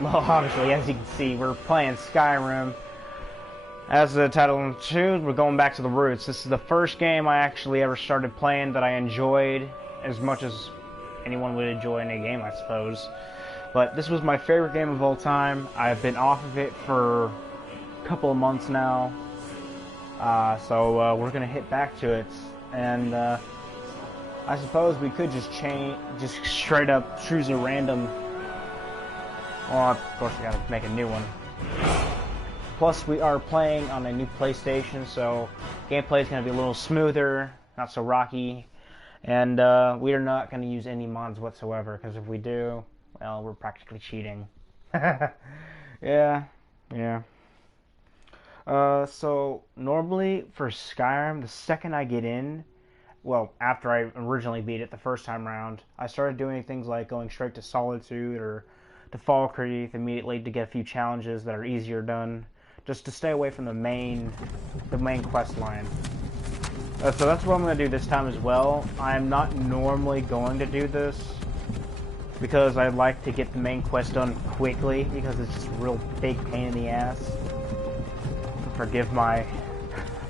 Well, obviously, as you can see, we're playing Skyrim. As the title includes, we're going back to the roots. This is the first game I actually ever started playing that I enjoyed as much as anyone would enjoy in a game, I suppose. But this was my favorite game of all time. I've been off of it for a couple of months now. So we're going to hit back to it. And I suppose we could just straight up choose a random... Well, of course we gotta make a new one. Plus, we are playing on a new PlayStation, so gameplay is gonna be a little smoother, not so rocky, and we are not gonna use any mods whatsoever, because if we do, well, we're practically cheating. Yeah. So normally for Skyrim, the second I get in, well, after I originally beat it the first time around, I started doing things like going straight to Solitude or to Falkreath immediately to get a few challenges that are easier done, just to stay away from the main quest line. So that's what I'm going to do this time as well. I'm not normally going to do this because I like to get the main quest done quickly because it's just a real big pain in the ass. Forgive my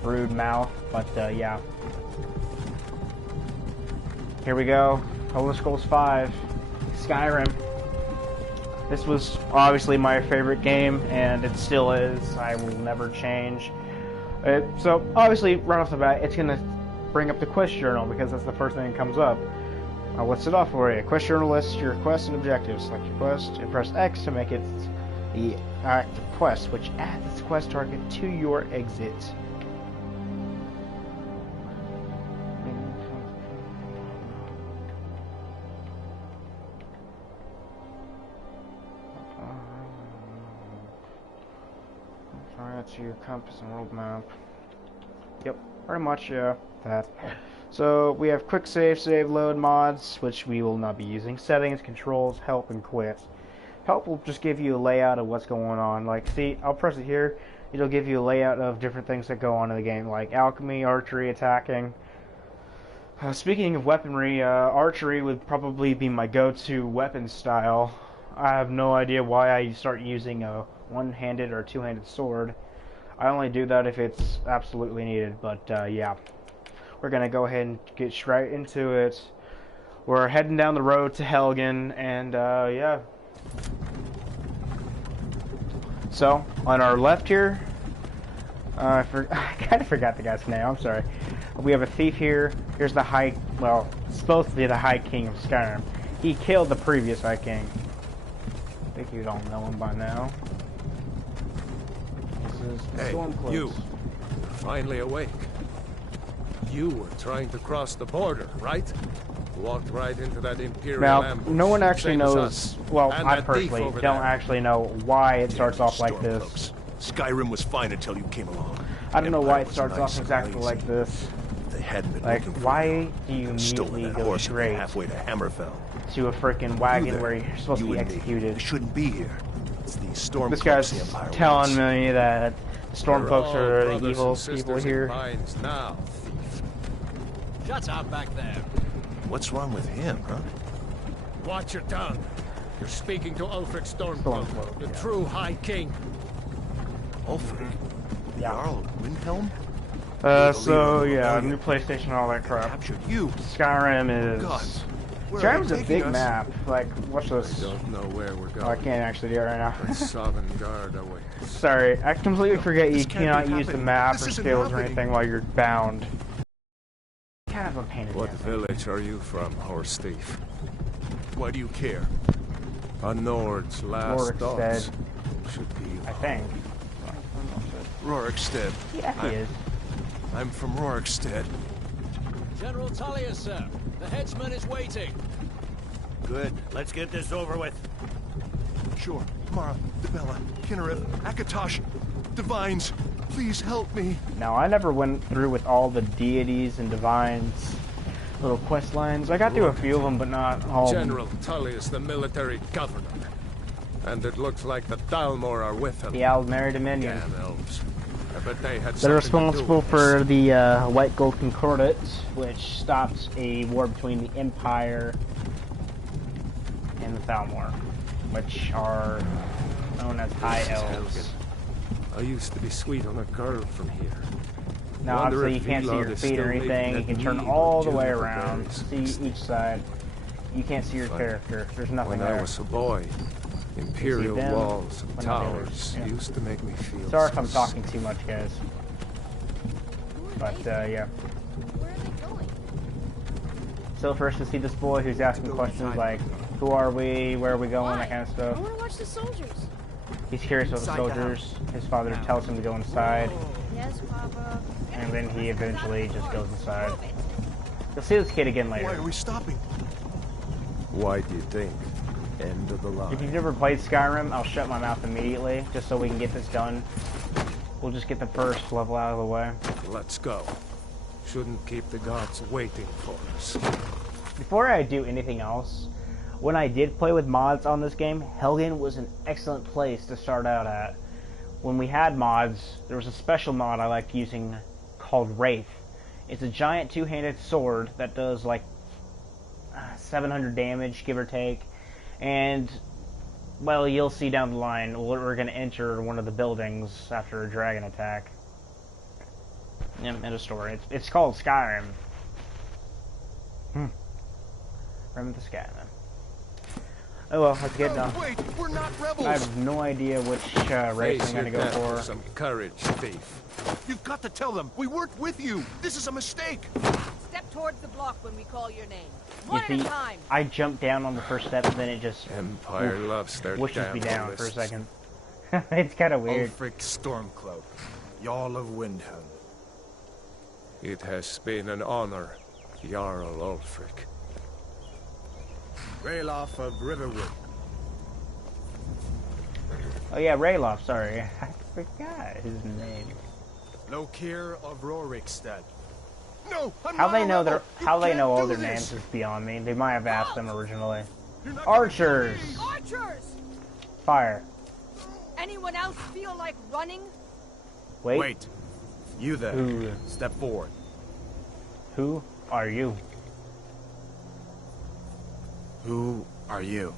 rude mouth, but yeah. Here we go. Elder Scrolls 5, Skyrim. This was obviously my favorite game, and it still is. I will never change. So, obviously, right off the bat, it's going to bring up the quest journal, because that's the first thing that comes up. I'll list it off for you. Quest journal lists your quests and objectives. Select your quest, and press X to make it the active quest, which adds its quest target to your exit. To your compass and world map. Yep, pretty much, yeah, that. So we have quick save load mods, which we will not be using. Settings, controls, help, and quit. Help will just give you a layout of what's going on. Like, see, I'll press it here. It'll give you a layout of different things that go on in the game, like alchemy, archery, attacking. Speaking of weaponry, archery would probably be my go-to weapon style. I have no idea why I start using a one-handed or two-handed sword. I only do that if it's absolutely needed, but yeah. We're going to go ahead and get straight into it. We're heading down the road to Helgen, and yeah. So, on our left here, I kind of forgot the guy's name, I'm sorry. We have a thief here. Here's the High, well, supposed to be the High King of Skyrim. He killed the previous High King. I think you don't know him by now. Hey, you! You're finally awake. You were trying to cross the border, right? Walked right into that Imperial ambush. No one actually knows, well, I personally don't actually know why it starts off like this. Skyrim was fine until you came along. I don't know why it starts off exactly like this. They hadn't been like, looking for why do you immediately go straight halfway to Hammerfell to a freaking wagon where you're supposed to be executed? You shouldn't be here. This guy's telling me that storm folks are the evil people here. Now, shut up back there. What's wrong with him, huh? Watch your tongue. You're speaking to Ulfric Stormcloak, the true High King. Ulfric? The Jarl of Windhelm? So yeah, new PlayStation, all that crap. Captured you. Skyrim is... Skyrim's a big map. Like, watch this. I don't know where we're going. Oh, I can't actually do it right now. Sovngarde away. Sorry, I completely forget you cannot use the map or skills or anything while you're bound. Kind of a pain in the ass. What village are you from, horse thief? Why do you care? A Nord's last thoughts. Should be. I think. Rorikstead. Yeah, he is. I'm from Rorikstead. General Tullius, sir. The headsman is waiting. Good. Let's get this over with. Sure. Mara, Dibella, Kinnereth, Akatosh, Divines, please help me. Now, I never went through with all the deities and divines little quest lines. I got through a few of them, but not all. General Tullius, the military governor. And it looks like the Dalmor are with him. The Aldmeri Dominion. Damn elves. I bet they had They're responsible for the White Gold Concordat, which stops a war between the Empire and the Thalmor, which are known as High Elves. I used to be sweet on a girl from here. Now, Wonder obviously, you if can't see Elod your is feet or still anything. making You that can turn mead all with the way juniper around, berries. see each side. You can't see your character. There's nothing When there. I was a boy, imperial them, walls and when they were- towers yeah. used to make me feel Sorry if so I'm talking too much, guys. But, yeah. Where are they going? So first we see this boy who's asking questions like, who are we, where are we going, that kind of I stuff. want to watch the soldiers. He's curious about the soldiers. His father tells him to go inside, Yes, Papa. and then he eventually just goes inside. You'll see this kid again Why later. are we stopping? Why do you think? End of the line. If you've never played Skyrim, I'll shut my mouth immediately, just so we can get this done. We'll just get the first level out of the way. Let's go. Shouldn't keep the gods waiting for us. Before I do anything else, when I did play with mods on this game, Helgen was an excellent place to start out at. When we had mods, there was a special mod I liked using called Wraith. It's a giant two-handed sword that does like 700 damage, give or take. And, well, you'll see down the line, we're going to enter one of the buildings after a dragon attack. End of story. It's called Skyrim. Remember the Skyrim. Oh well, let's get done. Wait, we're not rebels. I have no idea which race I'm going to go for. Some courage, thief. You've got to tell them we weren't with you. This is a mistake. Step towards the block when we call your name. You One at see, a time. I jumped down on the first step and then it just Empire loves their wishes damn me down for a lists. second. It's kind of weird. Ulfric Stormcloak, Jarl of Windhelm. It has been an honor, Jarl Ulfric. Ralof of Riverwood. Oh yeah, Ralof, sorry. I forgot his name. Lokir of Rorikstead. No, I'm How not they a know rebel. their how they know all You their can't do names this. is beyond me. They might have asked them originally. You're not gonna kill Archers! me. Archers! Fire. Anyone else feel like running? Wait. Wait. You there. Who? Step forward. Who are you? Who are you?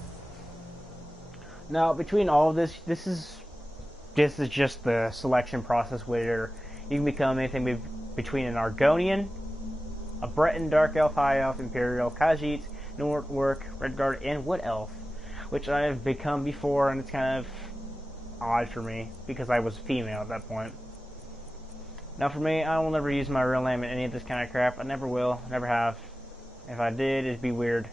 Now, between all of this, this is just the selection process where you can become anything between an Argonian, a Breton, Dark Elf, High Elf, Imperial, Khajiit, Nortwork, Redguard, and Wood Elf, which I have become before, and it's kind of odd for me because I was female at that point. Now, for me, I will never use my real name in any of this kind of crap. I never will, never have. If I did, it'd be weird.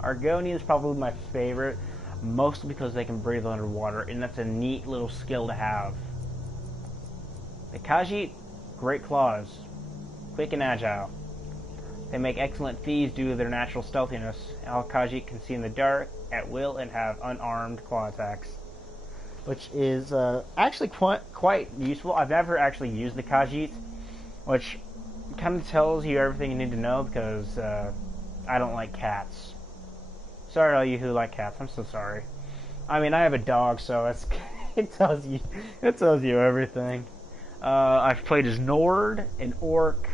Argonian is probably my favorite, mostly because they can breathe underwater, and that's a neat little skill to have. The Khajiit, great claws, quick and agile. They make excellent thieves due to their natural stealthiness. All Khajiit can see in the dark at will and have unarmed claw attacks, which is actually quite useful. I've never actually used the Khajiit, which kind of tells you everything you need to know because I don't like cats. Sorry to all you who like cats. I'm so sorry. I mean, I have a dog, so it tells you everything. I've played as Nord, an Orc,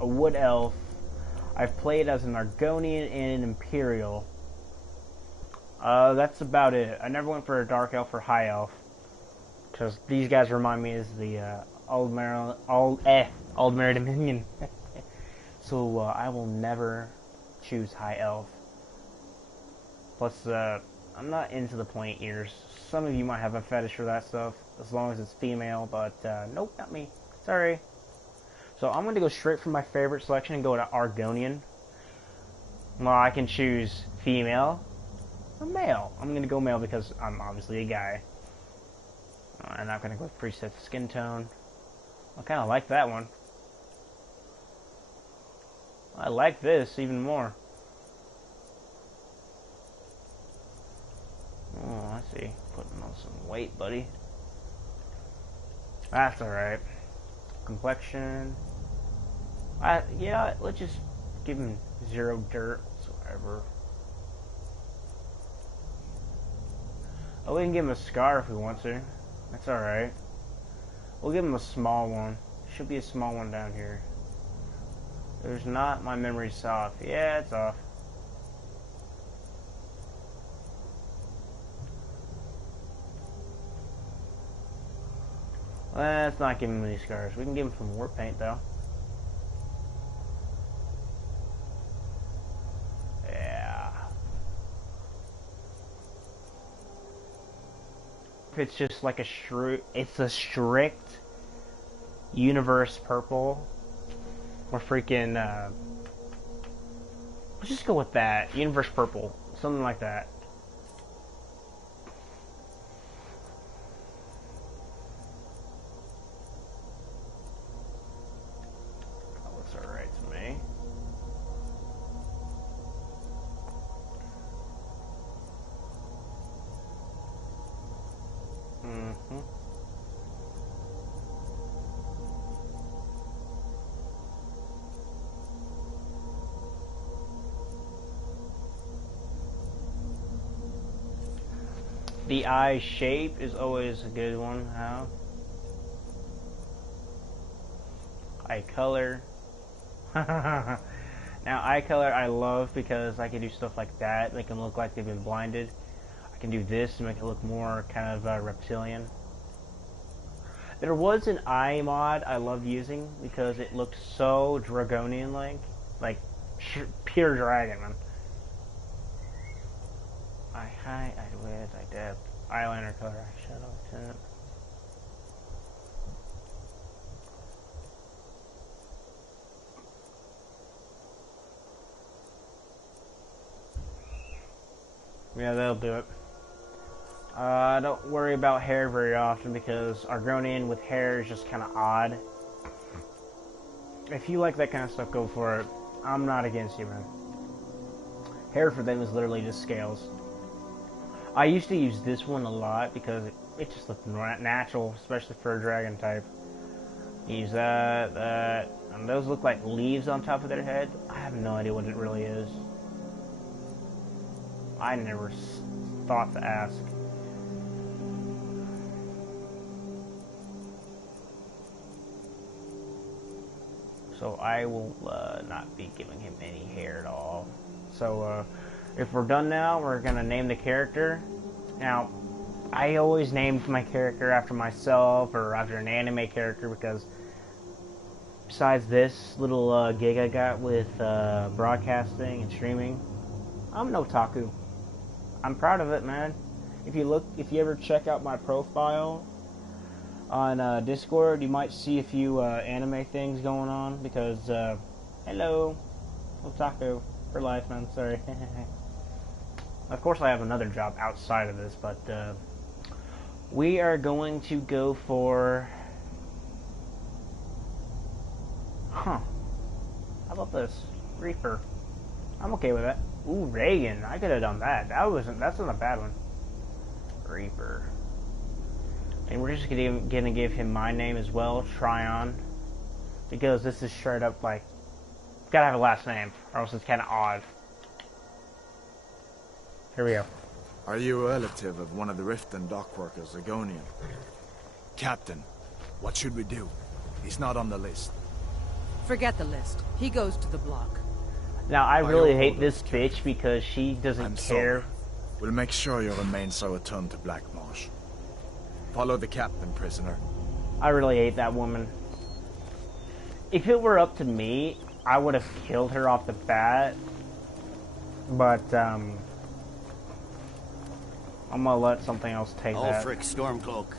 a Wood Elf. I've played as an Argonian and an Imperial. That's about it. I never went for a Dark Elf or High Elf, because these guys remind me as the Aldmeri Dominion. So I will never choose High Elf. Plus, I'm not into the pointy ears. Some of you might have a fetish for that stuff, as long as it's female, but nope, not me. Sorry. So I'm going to go straight from my favorite selection and go to Argonian. Well, I can choose female or male. I'm going to go male because I'm obviously a guy. I'm not going to go with preset skin tone. I kind of like that one. I like this even more. Oh, I see. Putting on some weight, buddy. That's alright. Complexion. Yeah, let's just give him 0 dirt whatsoever. Oh, we can give him a scar if we want to. That's alright. We'll give him a small one. Should be a small one down here. There's not. My memory's off. Yeah, it's off. Let's not give him any scars. We can give him some war paint, though. Yeah. If it's just like it's a strict universe purple. Or freaking, let's just go with that. Universe purple. Something like that. That looks alright to me. Mm-hmm. The eye shape is always a good one. How? Eye color. Now, eye color I love because I can do stuff like that. Make them look like they've been blinded. I can do this to make it look more kind of reptilian. There was an eye mod I loved using because it looked so dragonian-like. Like, pure dragon, man. Eye height, eye width, eye depth, eyeliner color, eyeshadow tint. Yeah, that'll do it. Don't worry about hair very often because Argonian with hair is just kind of odd. If you like that kind of stuff, go for it. I'm not against you, man. Hair for them is literally just scales. I used to use this one a lot because it just looked natural, especially for a dragon type. Use that, and those look like leaves on top of their head. I have no idea what it really is. I never thought to ask. So I will not be giving him any hair at all. So if we're done now, we're gonna name the character. Now, I always named my character after myself or after an anime character because besides this little gig I got with broadcasting and streaming, I'm no otaku. I'm proud of it, man. If you ever check out my profile on Discord, you might see a few anime things going on because hello, otaku for life, man. Sorry. Of course, I have another job outside of this, but we are going to go for. How about this? Reaper. I'm okay with that. Ooh, Reagan. I could have done that. That's not a bad one. Reaper. And we're just gonna give him my name as well, Tryon. Because this is straight up like, gotta have a last name, or else it's kinda odd. Here we go. Are you a relative of one of the Riften dock workers, Agonian? Captain, what should we do? He's not on the list. Forget the list. He goes to the block. Now, I really hate this bitch because she doesn't care. Sorry. We'll make sure your remains are returned to Black Marsh. Follow the captain, prisoner. I really hate that woman. If it were up to me, I would have killed her off the bat. But, I'm gonna let something else take that. Ulfric Stormcloak.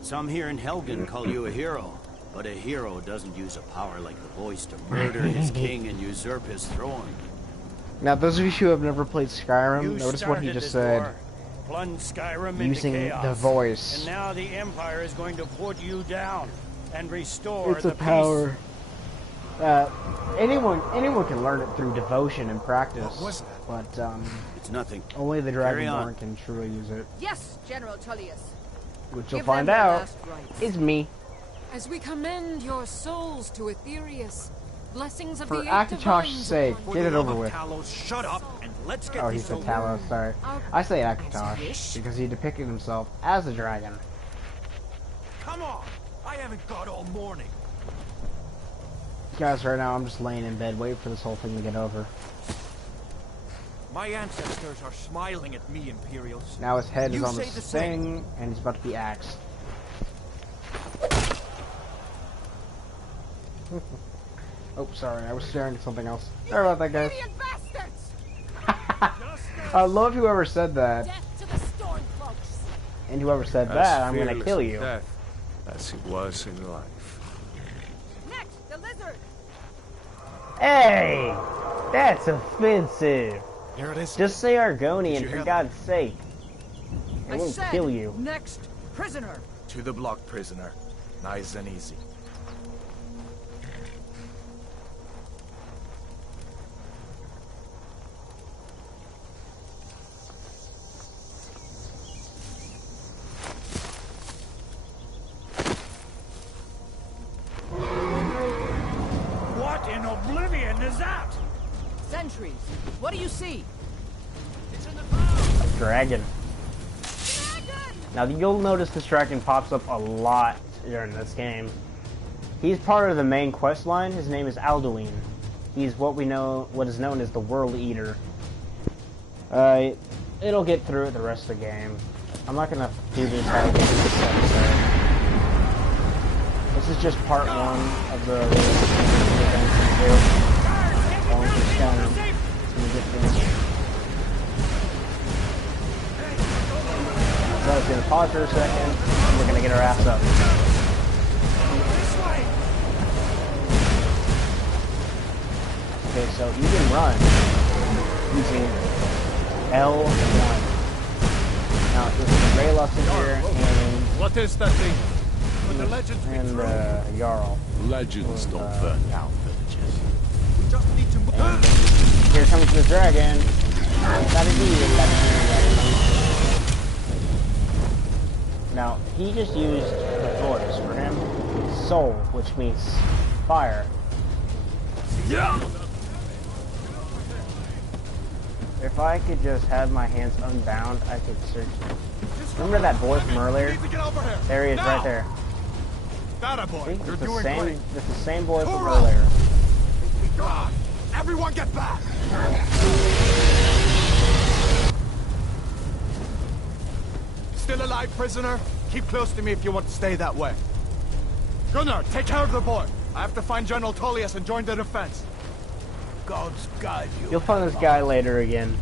Some here in Helgen call you a hero. But a hero doesn't use a power like the voice to murder his king and usurp his throne. Now, those of you who have never played Skyrim, notice what he just said. War, plunged Skyrim Using into chaos, the voice. And now the Empire is going to put you down and restore It's the a power. peace. Anyone can learn it through devotion and practice. What was that? But It's nothing. only the Carry Dragonborn on. can truly use it. Yes, General Tullius. Which you'll Give find them their out last rites. is me. As we commend your souls to Aetherius, blessings of For the eight Akatosh's divines sake, upon For get the it love over of with. Talos, shut up and let's get Oh, he this said over. Talos, sorry. I say Akatosh because he depicted himself as a dragon. Come on! I haven't got all morning. Guys, right now I'm just laying in bed waiting for this whole thing to get over. My ancestors are smiling at me, Imperials. Now his head is You on say this the same. thing, and he's about to be axed. Oh, sorry, I was staring at something else. Sorry about that, guys. Idiot bastards! I love whoever said that. Death to the Stormcloaks! And whoever said that, I'm gonna fearless kill in you. death as he was in life. Next, the lizard! Hey! That's offensive. Here it is. Just say Argonian, you for hear God's sake. It I won't said, kill you. next, prisoner! To the block, prisoner. Nice and easy. What in oblivion is that? Sentries, what do you see? Dragon. Now you'll notice this dragon pops up a lot during this game. He's part of the main quest line. His name is Alduin. He's what is known as the World Eater. It'll get through it the rest of the game. I'm not gonna do the entire game in this episode. This is just part one of the going to Skyrim. It's gonna get finished. So I was gonna pause for a second, and we're gonna get our ass up. Okay, so you can run using L1. Now, this is Ray Lustig here, and What is that thing? When the legends be true. Jarl. Legends don't burn down villages. We just need to move. And here comes the dragon. Now, he just used the voice for him. Soul, which means fire. Yeah. If I could just have my hands unbound, I could search him. Remember that boy from earlier? Need to get over here. There he is, right there. That a boy. See? You're It's the doing same. great. It's the same boy from Hoorah! earlier. God, everyone get back. Still alive, prisoner? Keep close to me if you want to stay that way. Gunnar, take care of the boy. I have to find General Tullius and join the defense. God's guide you. You'll find this guy later again.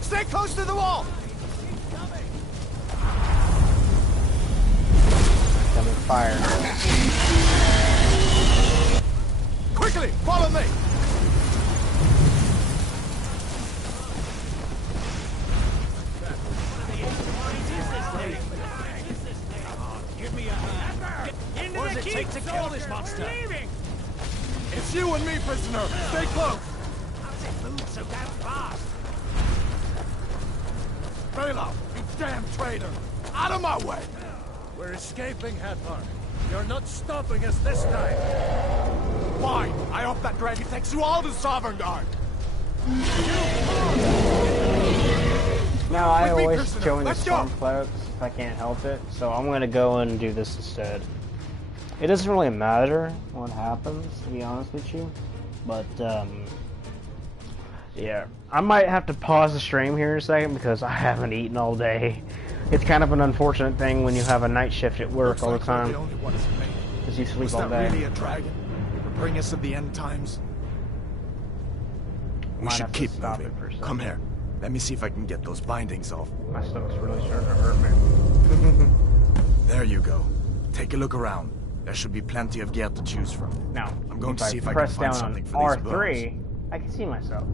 Stay close to the wall. Coming fire. Quickly, follow me. What does it take to kill this monster? It's you and me, prisoner. Stay close. How's it move so damn fast? Bela, you damn traitor. Out of my way. We're escaping, Hathor. You're not stopping us this time. Fine. I hope that dragon takes you all to Sovngarde. Now, I With me, always prisoner. join the Let's go. Stormcloaks if I can't help it, so I'm gonna go and do this instead. It doesn't really matter what happens, to be honest with you, but, yeah. I might have to pause the stream here in a second because I haven't eaten all day. It's kind of an unfortunate thing when you have a night shift at work Looks all like the we're time, the only ones who made it. because you sleep Was all that day. really a dragon? To bring us to the end times? We Might should have to keep stop moving. it for a second. Come here. Let me see if I can get those bindings off. My stomach's really starting to hurt me. There you go. Take a look around. There should be plenty of gear to choose from. Now, I'm going if to I see if I can press find down something on for these R3, I can see myself.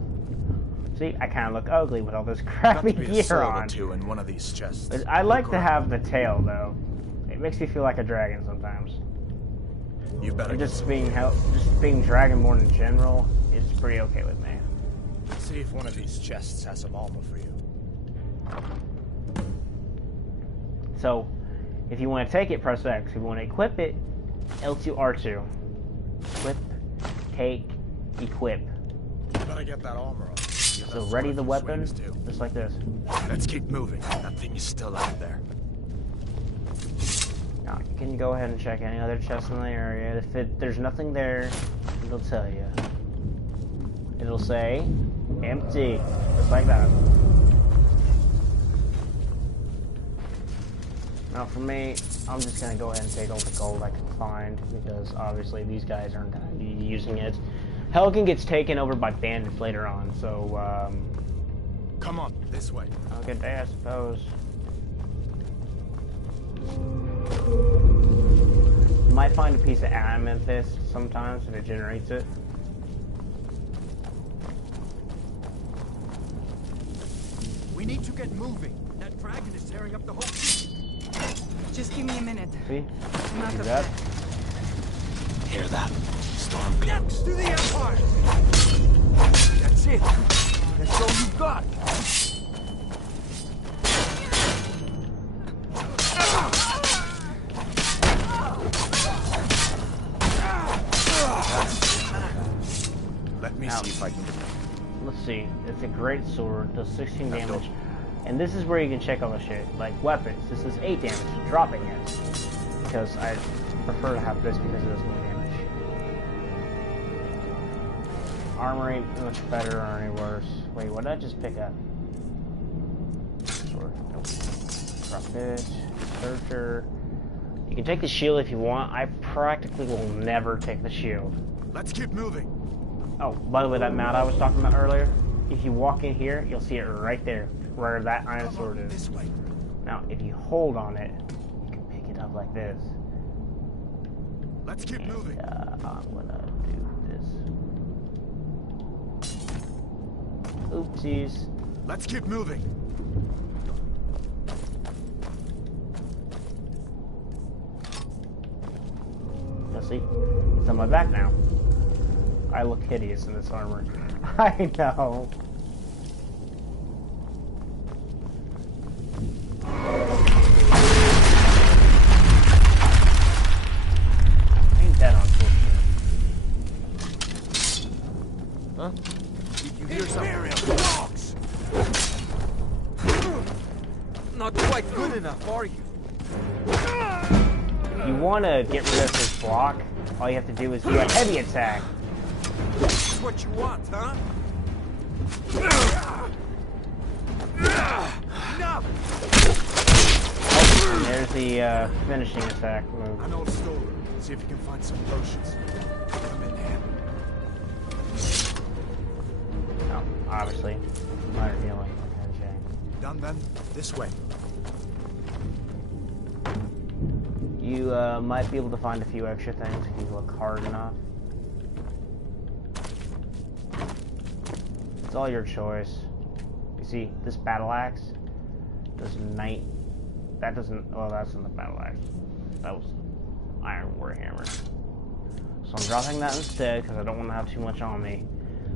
See, I kind of look ugly with all this Got crappy to be a gear sword or on. two in one of these chests. But I like Look to around. have the tail, though. It makes me feel like a dragon sometimes. You better And get just being dragonborn in general is pretty okay with me. see if one of these chests has some armor for you. So, if you want to take it, press X. If you want to equip it, L2, R2. Equip, take, equip. You better get that armor on. So ready the weapon, just like this. Let's keep moving. That thing is still out there. Now, you can go ahead and check any other chests in the area. If there's nothing there, it'll tell you. It'll say, empty, just like that. Now for me, I'm just going to go ahead and take all the gold I can find, because obviously these guys aren't going to be using it. Helgen gets taken over by bandits later on, so, Come on, this way. have a good day, I suppose. You might find a piece of amethyst sometimes if it generates it. We need to get moving. That dragon is tearing up the whole city. Just give me a minute. See? I'm out See of that? Hear that? Storm cloaks. To the Empire! That's it. That's all you've got. Let me see if I can... Let's see. It's a great sword. Does 16 damage. And this is where you can check all the shit. Like weapons. This is 8 damage. Dropping it. Because I prefer to have this because it does more damage. Armor ain't much better or any worse. Wait, what did I just pick up? Sword. Nope. Drop it. Searcher. You can take the shield if you want. I practically will never take the shield. Let's keep moving. Oh, by the way, that map I was talking about earlier, if you walk in here, you'll see it right there, where that iron sword is. This way. Now, if you hold on it, you can pick it up like this. Let's keep moving. I'm gonna do this. Oopsies. Let's keep moving. You'll see, it's on my back now. I look hideous in this armor. I know. Ain't that unfortunate? Huh? Did you hear something? Dogs! Not quite good enough, are you? If you want to get rid of this block, all you have to do is do a heavy attack. This is what you want, huh? Enough! Oh, there's the finishing attack move. An old store. See if you can find some potions. Put them in there. Oh, obviously. Minor healing. Okay. Done then? This way. You might be able to find a few extra things if you look hard enough. It's all your choice. You see, this battle axe does night. That doesn't. Oh, that's in the battle axe. That was iron warhammer. So I'm dropping that instead because I don't want to have too much on me.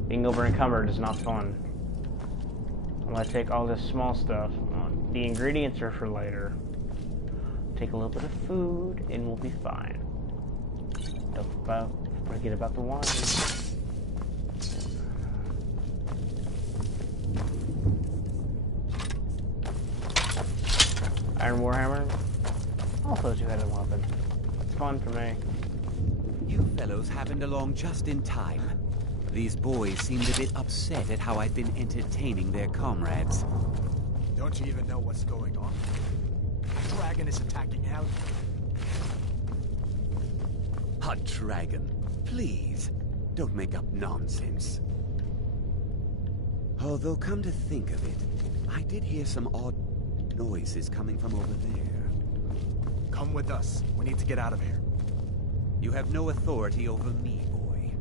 Being over encumbered is not fun. I'm gonna take all this small stuff. The ingredients are for later. Take a little bit of food and we'll be fine. Don't forget about the wine. Iron Warhammer. Also two-headed weapon. It's fun for me. You fellows happened along just in time. These boys seemed a bit upset at how I've been entertaining their comrades. Don't you even know what's going on? The dragon is attacking Helgen. A dragon. Please, don't make up nonsense. Although, come to think of it, I did hear some odd noises coming from over there. Come with us. We need to get out of here. You have no authority over me, boy.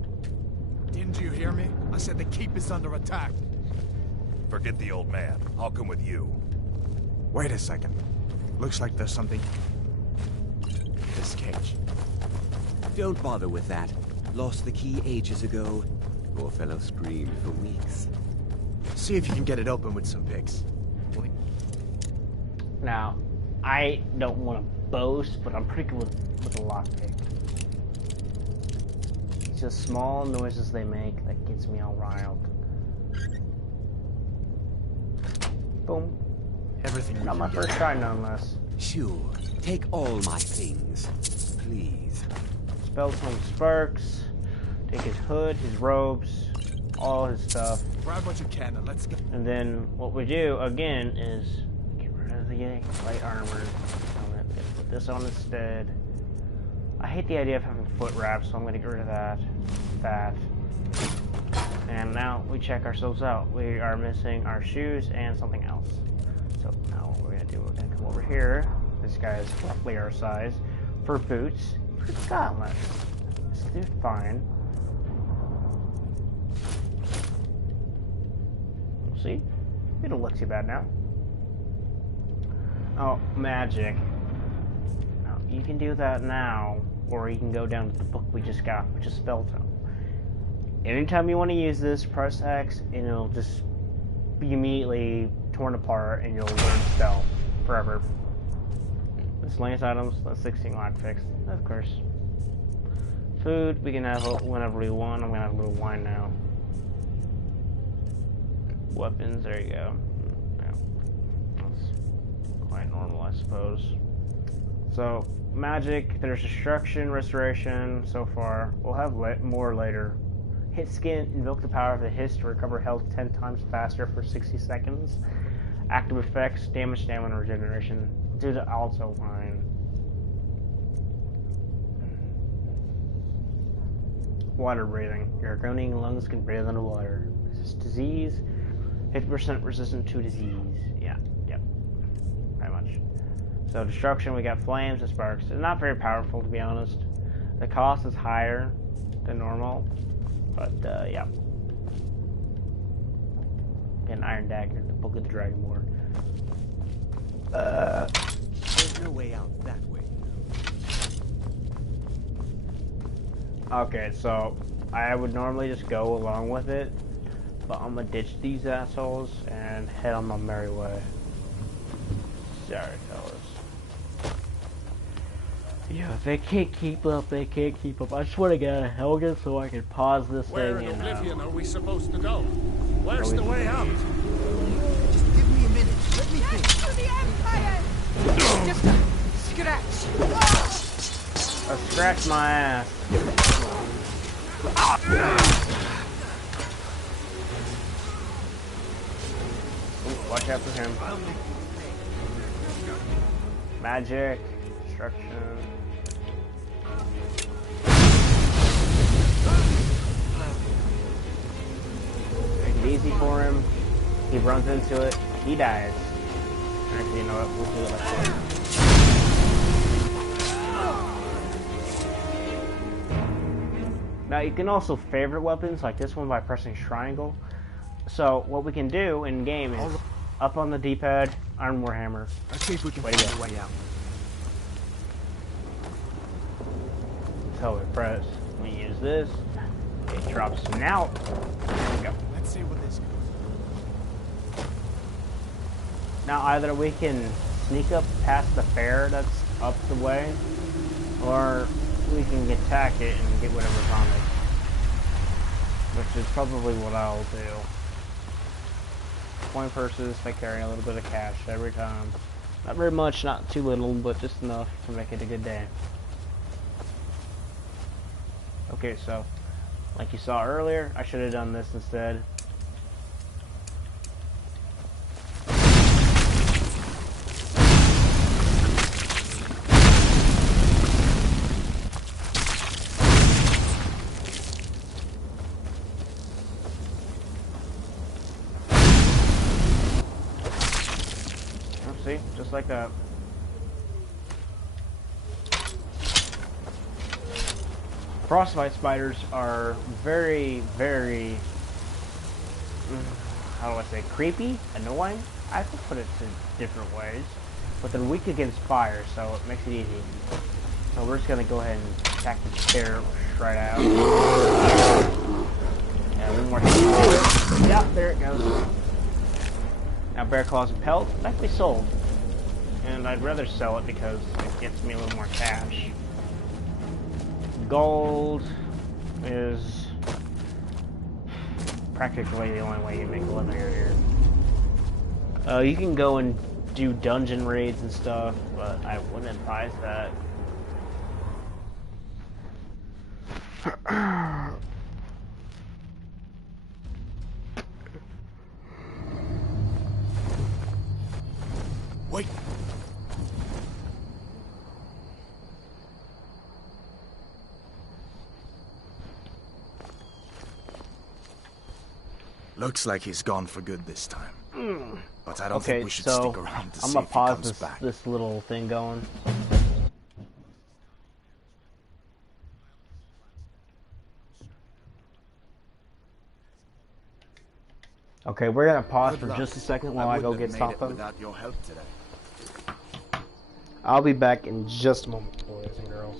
Didn't you hear me? I said the keep is under attack. Forget the old man. I'll come with you. Wait a second. Looks like there's something... This cage. Don't bother with that. Lost the key ages ago. Poor fellow screamed for weeks. See if you can get it open with some picks. Now, I don't want to boast, but I'm pretty good with a lockpick. It's just small noises they make that gets me all riled. Boom. Everything we Not can my get. first try, nonetheless. Sure. Take all my things, please. Spelltome Sparks. Take his hood, his robes, all his stuff. Grab what you can and let's get. And then what we do again is get rid of the light armor. I'm gonna put this on instead. I hate the idea of having foot wraps, so I'm gonna get rid of that. And now we check ourselves out. We are missing our shoes and something else. So now what we're gonna do, we're gonna come over here. This guy is roughly our size. For boots, for gauntlets. This dude's fine. We'll see. It don't look too bad now. Oh, magic. Now, you can do that now, or you can go down to the book we just got, which is Spelltome. Anytime you want to use this, press X, and it'll just be immediately torn apart, and you'll learn spell forever. Miscellaneous items, that's 16 lockpicks, of course. Food, we can have it whenever we want. I'm gonna have a little wine now. Weapons, there you go. Yeah. That's quite normal, I suppose. So, magic, there's destruction, restoration so far. We'll have more later. Hit skin, invoke the power of the hiss to recover health 10 times faster for 60 seconds. Active effects, damage, stamina, regeneration. Do the also line. Water breathing. Your Argonian lungs can breathe underwater. Resist disease. 50% resistant to disease. Yeah, yep. Pretty much. So destruction, we got flames and sparks. It's not very powerful, to be honest. The cost is higher than normal. But, yeah. An iron dagger, the Book of the Dragonborn. There's no way out that way. Okay, so I would normally just go along with it, but I'm gonna ditch these assholes and head on my merry way. Sorry, fellas. Yeah, if they can't keep up, they can't keep up. I just want to get out of Helgen so I can pause this Where thing. in Oblivion are we supposed to go? Where's the way out? Just give me a minute. Let me think. To the Empire! Just a scratch. I scratched my ass. Ooh, watch out for him. Magic, destruction. Make it easy for him. He runs into it. He dies. Actually, you know what? We'll do it like that. Now you can also favorite weapons like this one by pressing triangle. So what we can do in game is up on the D-pad, Iron Warhammer. Let's see if we can find a way out. So we press, we use this, it drops me out. There we go. Let's see what this goes. Now either we can sneak up past the fair that's up the way, or we can attack it and get whatever's on it. Which is probably what I'll do. Coin purses, I carry a little bit of cash every time. Not very much, not too little, but just enough to make it a good day. Okay, so, like you saw earlier, I should have done this instead. See? Just like that. Frostbite spiders are very, very, how do I say, creepy, annoying. I could put it to different ways, but they're weak against fire, so it makes it easy. So we're just gonna go ahead and attack the bear right out. Yeah, one more hit. Yep, there it goes. Now bear claws and pelt, that can be sold. And I'd rather sell it because it gets me a little more cash. Gold is practically the only way you make a living out here. You can go and do dungeon raids and stuff, but I wouldn't advise that. Wait. Looks like he's gone for good this time. But I don't think we should stick around to see if he comes back. This little thing going. Okay, we're gonna pause for just a second while I go get something. Without your help today. I'll be back in just a moment, boys and girls.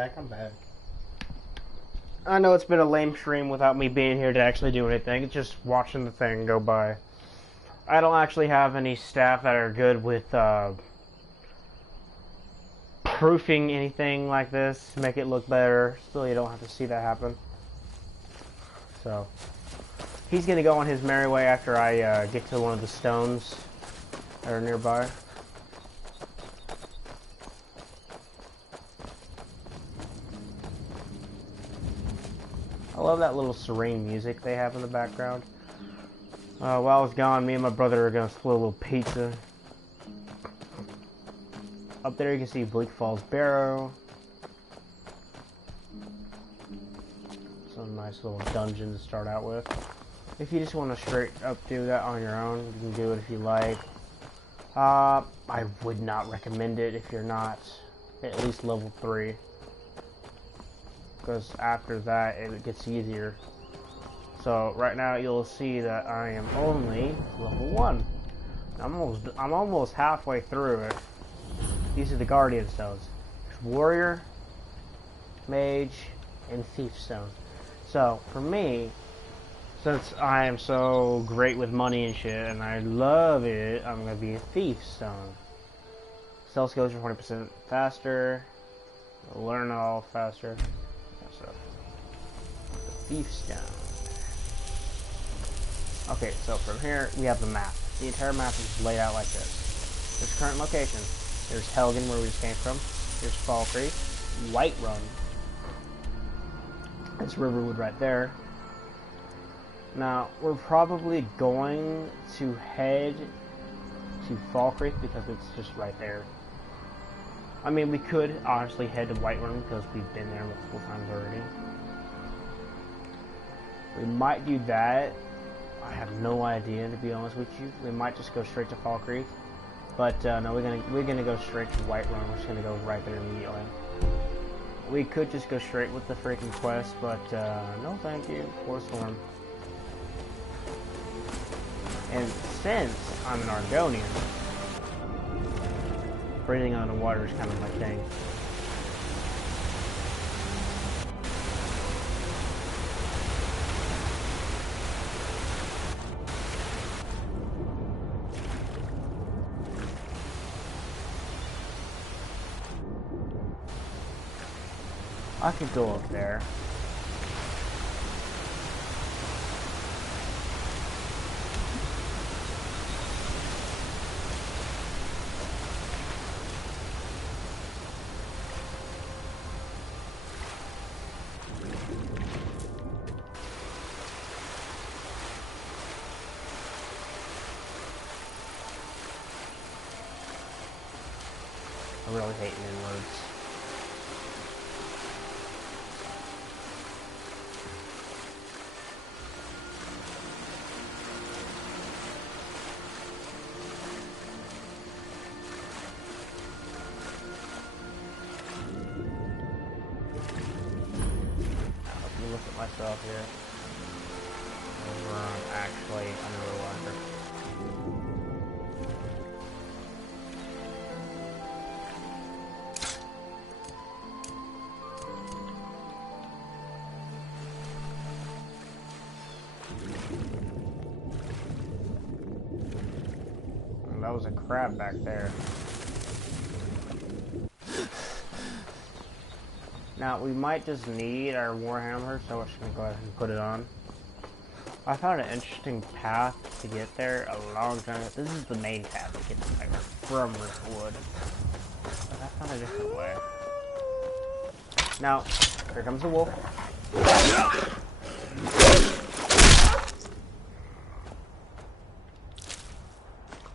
I'm back. I know it's been a lame stream without me being here to actually do anything. It's just watching the thing go by. I don't actually have any staff that are good with proofing anything like this to make it look better. Still, you don't have to see that happen. So, he's gonna go on his merry way after I get to one of the stones that are nearby. I love that little serene music they have in the background. While I was gone, me and my brother are gonna split a little pizza. Up there you can see Bleak Falls Barrow. Some nice little dungeon to start out with. If you just want to straight up do that on your own, you can do it if you like. I would not recommend it if you're not at least level 3. Because after that it gets easier. So right now you'll see that I am only level 1. I'm almost halfway through it. These are the Guardian Stones. There's Warrior, Mage, and Thief Stone. So for me, since I am so great with money and shit, and I love it, I'm gonna be a Thief Stone. Stealth skills are 20% faster. Learn all faster. So, the Thief Stone. Okay, so from here we have the map. The entire map is laid out like this. There's current location. There's Helgen, where we just came from. There's Fall Creek, Whiterun. It's Riverwood right there. Now, we're probably going to head to Fall Creek because it's just right there. I mean, we could honestly head to Whiterun because we've been there multiple times already. We might do that. I have no idea, to be honest with you. We might just go straight to Fall Creek. But no, we're gonna go straight to Whiterun. We're just gonna go right there immediately. We could just go straight with the freaking quest, but no, thank you. Force Storm. And since I'm an Argonian, breathing on the water is kind of my thing. I could go up there. I really hate inwards. Myself here. I'm actually underwater. And that was a crab back there. Now, we might just need our Warhammer, so we're just going to go ahead and put it on. I found an interesting path to get there a long time ago. This is the main path to get there from Riftwood. But I found a different way. Now, here comes the wolf.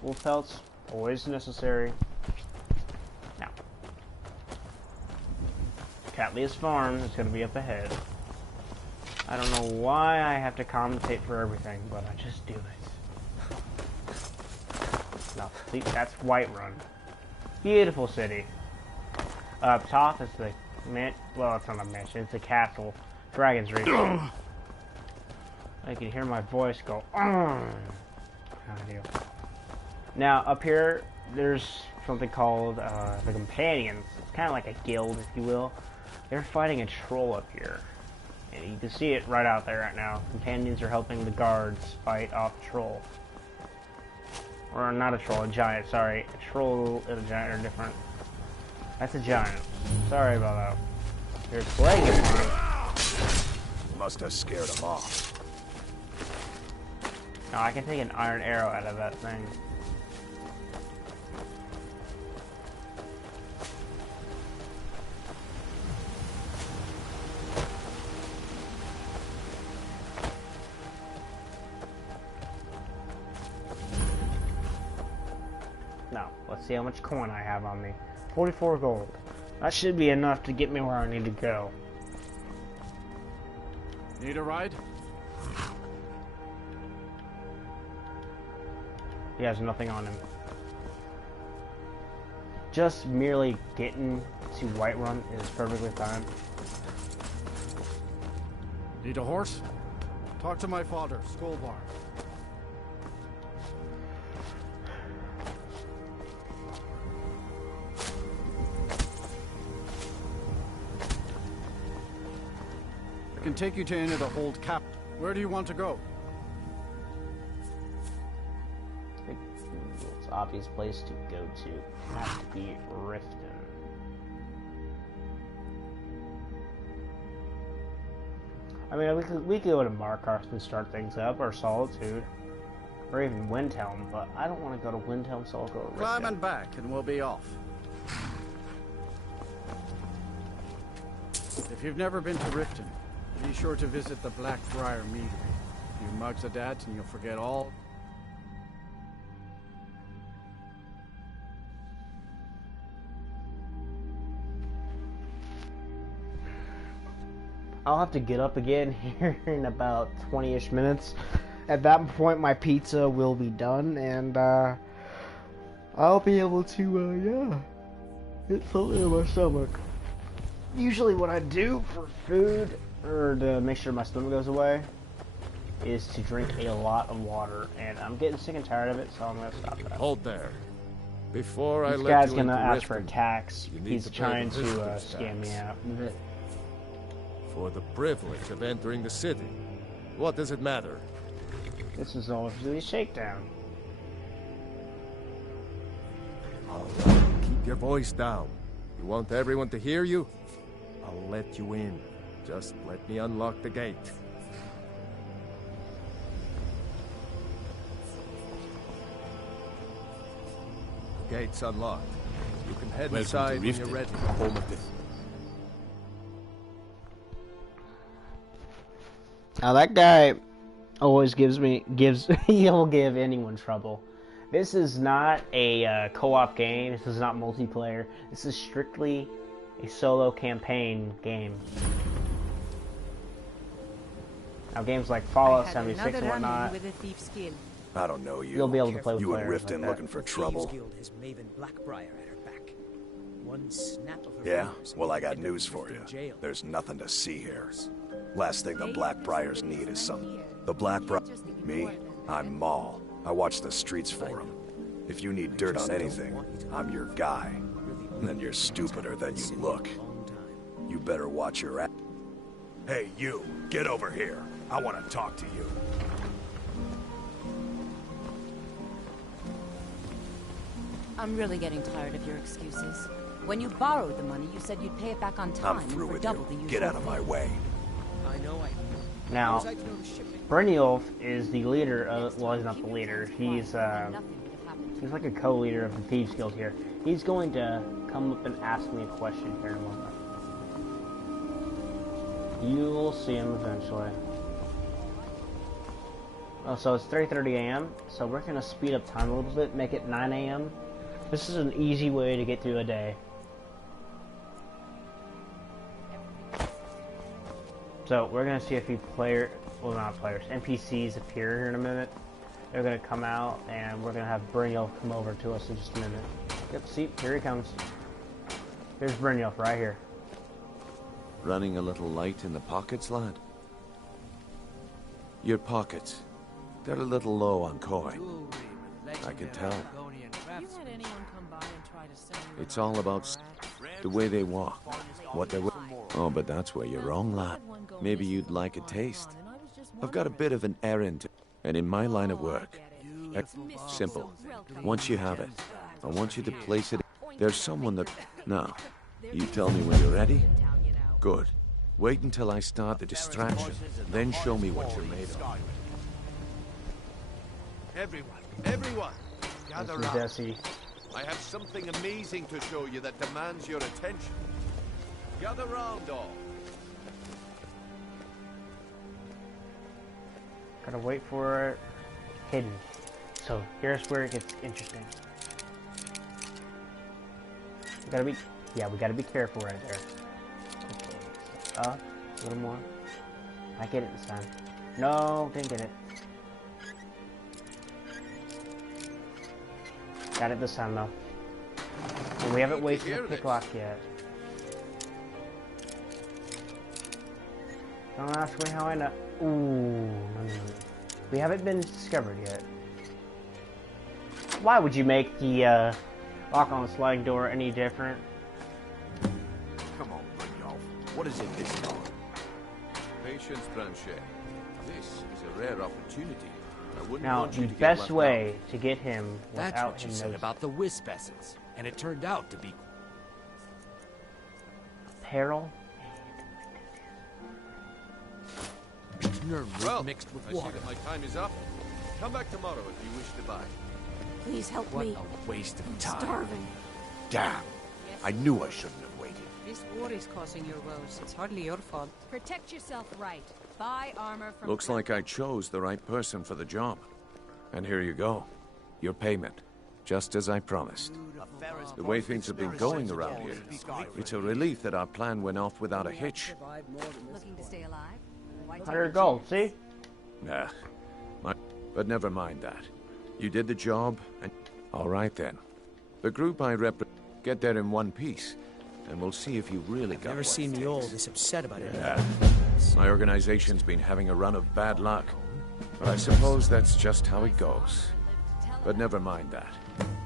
Wolf pelts, always necessary. Catlia's farm is going to be up ahead. I don't know why I have to commentate for everything, but I just do it. No, see, that's Whiterun. Beautiful city. Up top is the well, it's not a mansion, it's a castle. Dragon's Reach. I can hear my voice go, how do you? Now, up here, there's something called the Companions. It's kind of like a guild, if you will. They're fighting a troll up here. And you can see it right out there right now. Companions are helping the guards fight off a troll. Or not a troll, a giant, sorry. A troll and a giant are different. That's a giant. Sorry about that. There's leg in one. Must have scared him off. Now I can take an iron arrow out of that thing. Now, let's see how much coin I have on me. 44 gold. That should be enough to get me where I need to go. Need a ride? He has nothing on him. Just merely getting to Whiterun is perfectly fine. Need a horse? Talk to my father, Skullbar. I can take you to any of the hold cap. Where do you want to go? It's obvious place to go to. Has to be Riften. I mean, we could go to Markarth and start things up, or Solitude, or even Windhelm, but I don't want to go to Windhelm, so I'll go to Riften. Climb and back, and we'll be off. If you've never been to Riften, be sure to visit the Blackbriar Meadery. A few mugs of that, and you'll forget all. I'll have to get up again here in about 20-ish minutes. At that point, my pizza will be done, and I'll be able to, get something in my stomach. Usually what I do for food, or to make sure my stomach goes away, is to drink a lot of water, and I'm getting sick and tired of it, so I'm going to stop that. Hold there. Before I This let guy's you gonna into ask for a Riften, tax. you need He's to pay trying the to visitors' scam me tax. out. For the privilege of entering the city. What does it matter? This is all a shakedown. All right, keep your voice down. You want everyone to hear you? I'll let you in. Just let me unlock the gate. The gate's unlocked. You can head inside when you're ready. Home of the... Now that guy always he'll give anyone trouble. This is not a co-op game. This is not multiplayer. This is strictly a solo campaign game. Now games like Fallout 76 and whatnot, I don't know you. you'll be able to play with You and players Riften like looking for trouble? Has Maven Blackbriar at her back. One snap of her Yeah? fingers Well, I got and news for you. jail. There's nothing to see here. Last thing the Blackbriars need is some... The Blackbriar... Me? I'm Maul. I watch the streets for them. If you need dirt on anything, I'm your guy. And then you're stupider than you look. You better watch your ass. Hey, you! Get over here! I want to talk to you. I'm really getting tired of your excuses. When you borrowed the money, you said you'd pay it back on time I'm through for with double you. the usual Get out of fee. my way. I know I... Now, I know the shipment. Brynjolf is the leader of, well, he's not the leader. He's like a co-leader of the Thieves Guild here. He's going to come up and ask me a question here in a moment. You will see him eventually. Oh, so it's 3:30 a.m. So we're gonna speed up time a little bit, make it 9 a.m. This is an easy way to get through a day. So we're gonna see a few NPCs appear here in a minute. They're gonna come out, and we're gonna have Brynjolf come over to us in just a minute. Yep, see, here he comes. Here's Brynjolf right here. Running a little light in the pockets, lad? Your pockets. They're a little low on coin. I can tell. It's all about the way they walk, what they wear. Oh, but that's where you're wrong, lad. Maybe you'd like a taste. I've got a bit of an errand, and in my line of work, simple. Once you have it, I want you to place it. There's someone that... Now, you tell me when you're ready. Good. Wait until I start the distraction, then show me what you're made of. Everyone, gather round. Jesse. I have something amazing to show you that demands your attention. Gather round, all. Gotta wait for it. Hidden. So here's where it gets interesting. We gotta be careful right there. Okay, so up, a little more. I get it this time. No, didn't get it. Got it this time though. And we haven't wasted the picklock yet. Don't ask me how I know. Ooh, no. We haven't been discovered yet. Why would you make the lock on the sliding door any different? Come on, y'all. What is it this time? Patience, Blanchet. This is a rare opportunity. I wouldn't Now, want you the to get best left way out. to get him That's without what you him said noticing. about the wisp essence, and it turned out to be Peril? Well, mixed with I see water. that my time is up. Come back tomorrow if you wish to buy. Please help What me. a waste of I'm time. starving. Damn. I knew I shouldn't have waited. This war is causing your woes. It's hardly your fault. Protect yourself right. Buy armor from... Looks like I chose the right person for the job. And here you go. Your payment. Just as I promised. The way things have been going around here, it's a relief that our plan went off without a hitch. Looking to stay alive? 100 gold, see? Nah. But never mind that. You did the job, and... Alright then. The group I get there in one piece, and we'll see if you really got Never what seen it me all takes. this upset about it. Yeah. My organization's been having a run of bad luck. But I suppose that's just how it goes. But never mind that.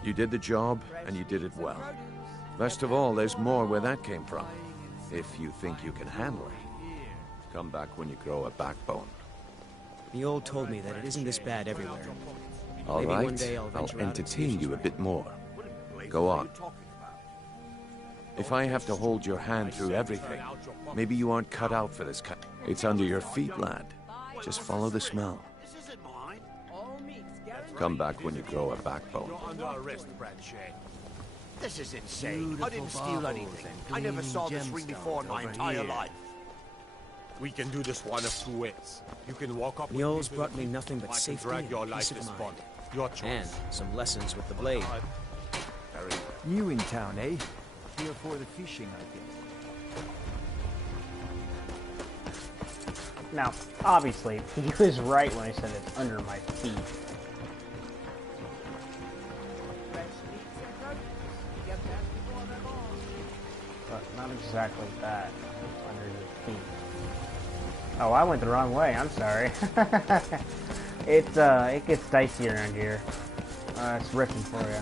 You did the job, and you did it well. Best of all, there's more where that came from. If you think you can handle it. Come back when you grow a backbone. The old told me that it isn't this bad everywhere. All Maybe right, one day I'll venture out and see entertain if you a she's bit more. Go on. If I have to hold your hand through everything, maybe you aren't cut out for this kind. It's under your feet, lad. Just follow the smell. Come back when you grow a backbone. Under arrest, Blanchet. This is insane. I didn't steal anything. I never saw this ring before in my entire life. We can do this one of two ways. You can walk up. Mule's brought me nothing but I can safety drag and your peace life of to mind. spawn. Your choice. And some lessons with the blade. New in town, eh? Here for the fishing, I guess. Now, obviously, he was right when he said it's under my feet. But not exactly that. It's under your feet. Oh, I went the wrong way. I'm sorry. It gets dicey around here. It's ripping for you.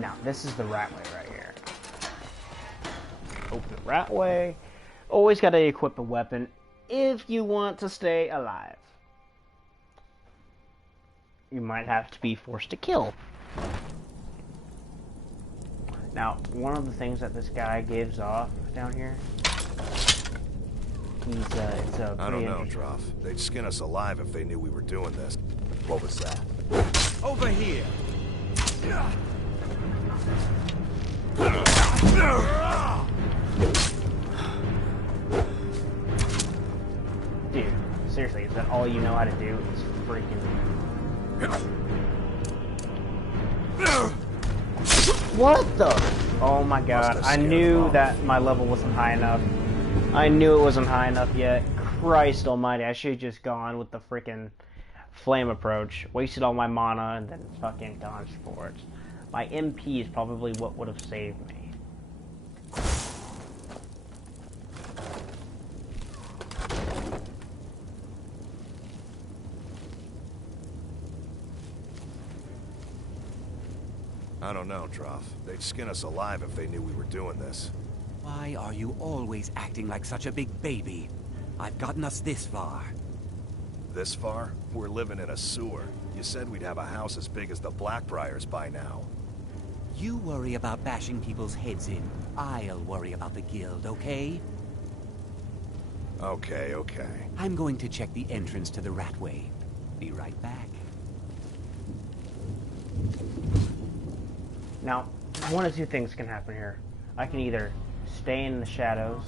Now, this is the right way right here. Open the right way. Always gotta equip a weapon if you want to stay alive. You might have to be forced to kill. Now, one of the things that this guy gives off down here, it's a I don't know, Droff. They'd skin us alive if they knew we were doing this. What was that? Over here. Dude, seriously, is that all you know how to do? Is freaking... What the? Oh my god, I knew that my level wasn't high enough. I knew it wasn't high enough yet. Christ almighty, I should have just gone with the freaking flame approach. Wasted all my mana and then fucking dodged for it. My MP is probably what would have saved me. I don't know, Droff. They'd skin us alive if they knew we were doing this. Why are you always acting like such a big baby? I've gotten us this far. This far? We're living in a sewer. You said we'd have a house as big as the Blackbriars by now. You worry about bashing people's heads in. I'll worry about the guild, okay? Okay, okay. I'm going to check the entrance to the Ratway. Be right back. Now, one of two things can happen here. I can either stay in the shadows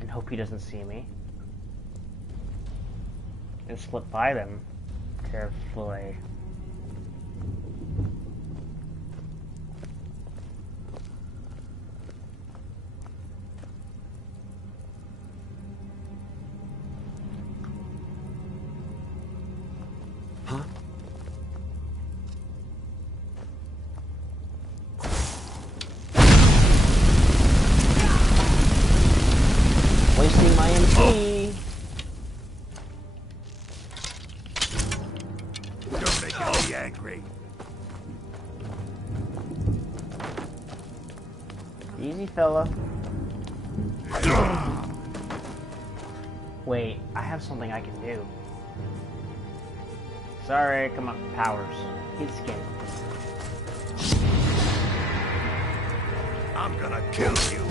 and hope he doesn't see me, and slip by them carefully. Huh? Wasting my MP. You're making me angry. Easy, fella. Wait, I have something I can do. Sorry, come on, powers. Hit skin. I'm gonna kill you.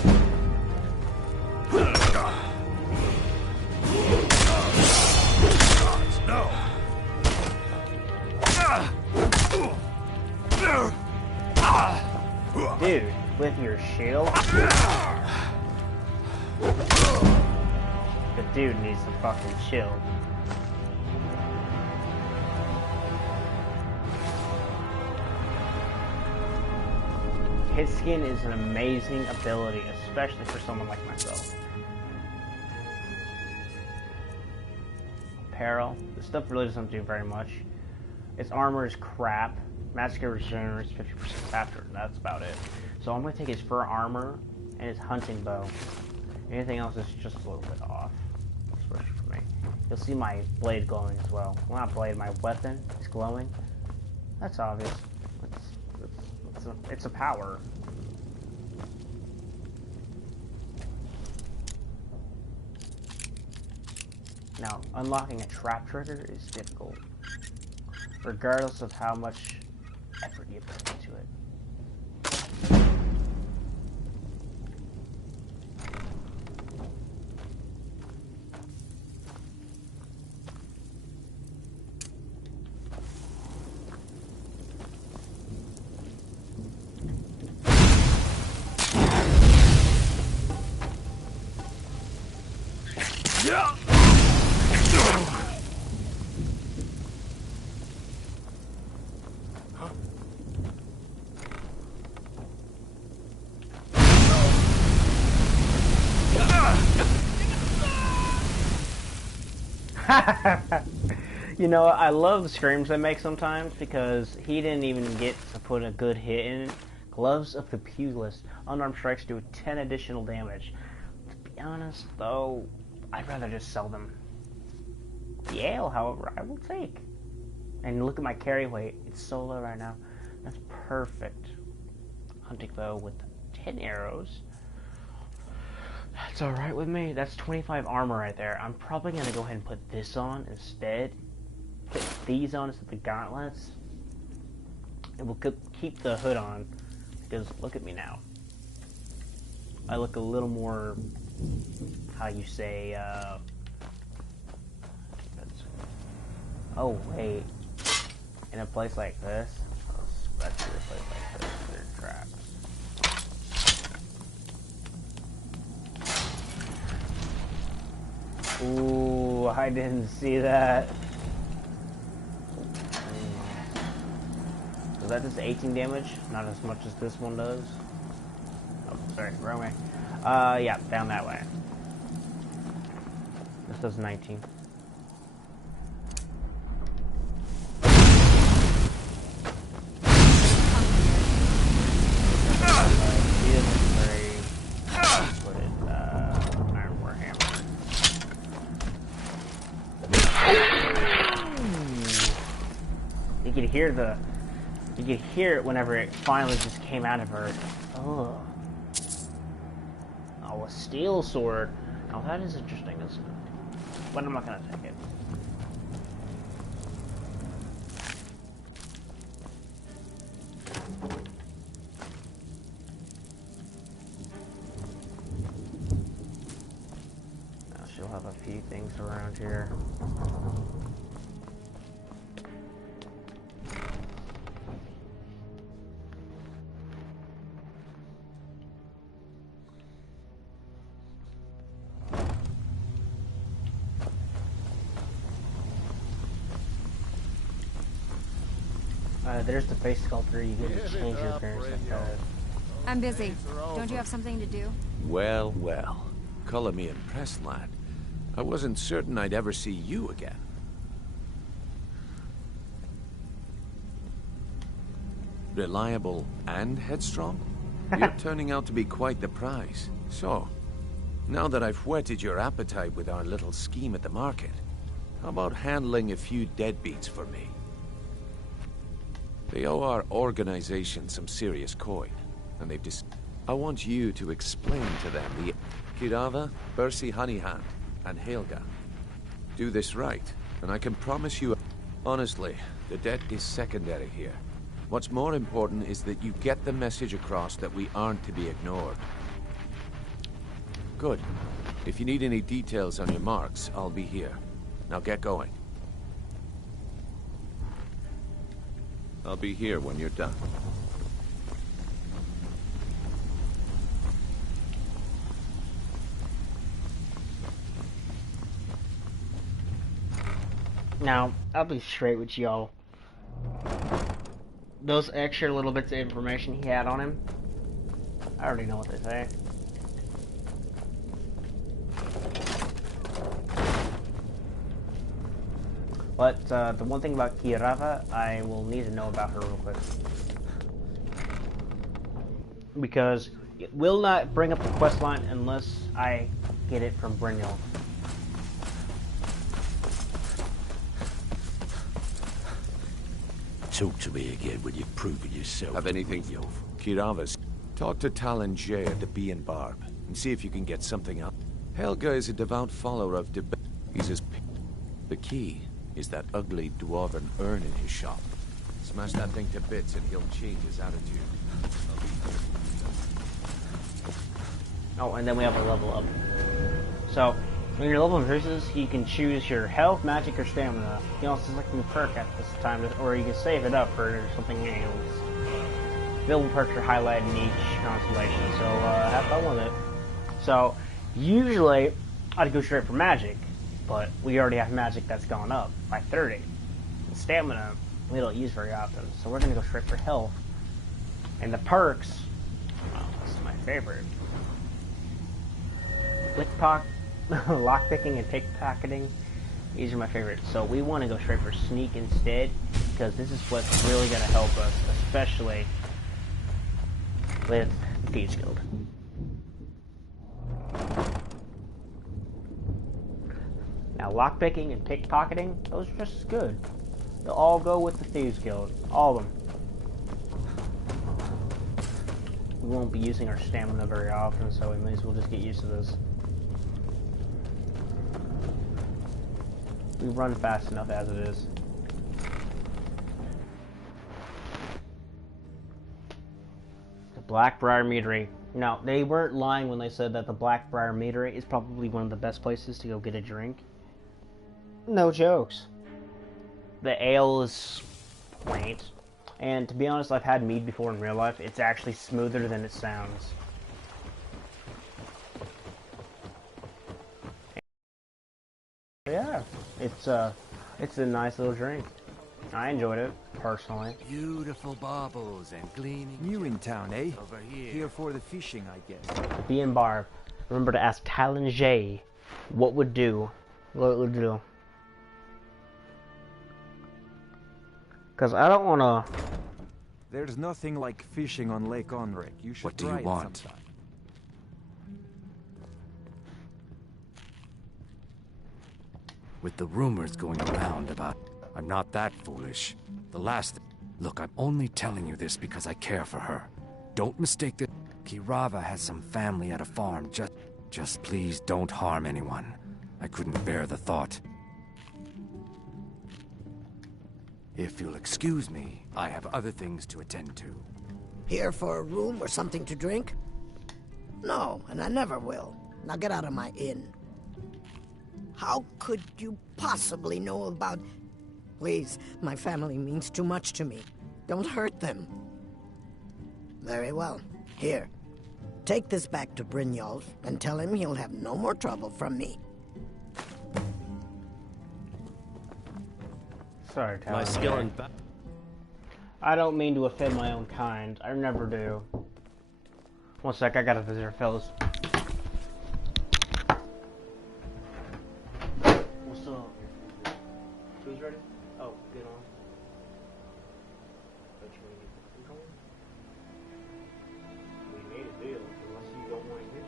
Gods, no. Dude, with your shield? The dude needs to fucking chill. Hit skin is an amazing ability, especially for someone like myself. Apparel. This stuff really doesn't do very much. Its armor is crap. Magic regenerates 50% after, and that's about it. So I'm going to take his fur armor and his hunting bow. Anything else is just a little bit off, especially for me. You'll see my blade glowing as well. Well, not blade, my weapon is glowing. That's obvious. It's a power. Now, unlocking a trap trigger is difficult, regardless of how much effort you put into it. You know, I love the screams they make sometimes because he didn't even get to put a good hit in it. Gloves of the Pugilist. Unarmed strikes do 10 additional damage. To be honest, though, I'd rather just sell them. The ale, however, I will take. And look at my carry weight. It's so low right now. That's perfect. Hunting bow with 10 arrows. That's alright with me. That's 25 armor right there. I'm probably going to go ahead and put this on instead. Put these on instead of the gauntlets. And we'll keep the hood on. Because look at me now. I look a little more, how you say, oh wait. In a place like this, especially a place like this, there are traps. Ooh, I didn't see that. Does that just 18 damage? Not as much as this one does. Oh, sorry, wrong way. Yeah, down that way. This does 19. You could hear it whenever it finally just came out of her. Oh. a steel sword. Now that is interesting, isn't it? But I'm not gonna take it. Now she'll have a few things around here. There's the face sculptor. You get to change your appearance like that. I'm busy. Don't you have something to do? Well, well. Color me impressed, lad. I wasn't certain I'd ever see you again. Reliable and headstrong? You're turning out to be quite the prize. So, now that I've whetted your appetite with our little scheme at the market, how about handling a few deadbeats for me? They owe our organization some serious coin, and they've I want you to explain to them the Kirava, Bersi Honeyhand, and Helga. Do this right, and I can promise you... Honestly, the debt is secondary here. What's more important is that you get the message across that we aren't to be ignored. Good. If you need any details on your marks, I'll be here. Now get going. I'll be here when you're done. Now, I'll be straight with y'all. Those extra little bits of information he had on him, I already know what they say. But the one thing about Kirava, I will need to know about her real quick. Because it will not bring up the quest line unless I get it from Brynjolf. Talk to me again when you've proven yourself. Have anything, Kirava's. Talk to Talon J at the Bee and Barb, and see if you can get something out. Helga is a devout follower of He's his... The key is that ugly dwarven urn in his shop. Smash that thing to bits and he'll change his attitude. Oh, and then we have a level up. So, when your level increases, you can choose your health, magic, or stamina. You can also select a new perk at this time, or you can save it up for something else. Available perks are highlighted in each constellation, so have fun with it. So, usually, I'd go straight for magic, but we already have magic that's gone up by 30. And stamina, we don't use very often, so we're going to go straight for health. And the perks, well, this is my favorite. Lockpicking and pickpocketing, these are my favorites. So we want to go straight for sneak instead, because this is what's really going to help us, especially with Thieves Guild. Now lockpicking and pickpocketing, those are just as good. They'll all go with the Thieves Guild, all of them. We won't be using our stamina very often, so we may as well just get used to this. We run fast enough as it is. The Blackbriar Meadery. Now, they weren't lying when they said that the Blackbriar Meadery is probably one of the best places to go get a drink. No jokes. The ale is quaint. And to be honest, I've had mead before in real life. It's actually smoother than it sounds. Yeah, it's a nice little drink. I enjoyed it, personally. Beautiful baubles and gleaming... New in town, eh? Over here for the fishing, I guess. Bee and Barb. Remember to ask Talon J what would do. What would do. Because I don't want to... There's nothing like fishing on Lake Onric. You should What do you try it want? sometime. With the rumors going around about... I'm not that foolish. The last... Look, I'm only telling you this because I care for her. Don't mistake that... Kirava has some family at a farm just... Just please don't harm anyone. I couldn't bear the thought. If you'll excuse me, I have other things to attend to. Here for a room or something to drink? No, and I never will. Now get out of my inn. How could you possibly know about... Please, my family means too much to me. Don't hurt them. Very well. Here. Take this back to Brynjolf and tell him he'll have no more trouble from me. Sorry, Tyler. My skill in I don't mean to offend my own kind. I never do. One sec, I got a visitor, fellas. What's up? Food's ready? Oh, get on. Don't you want to get food going? We made a deal, unless you don't want to hear it.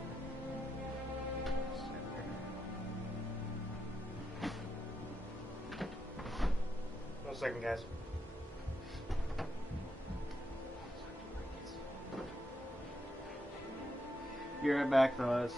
1 second, guys. You're right back, fellas.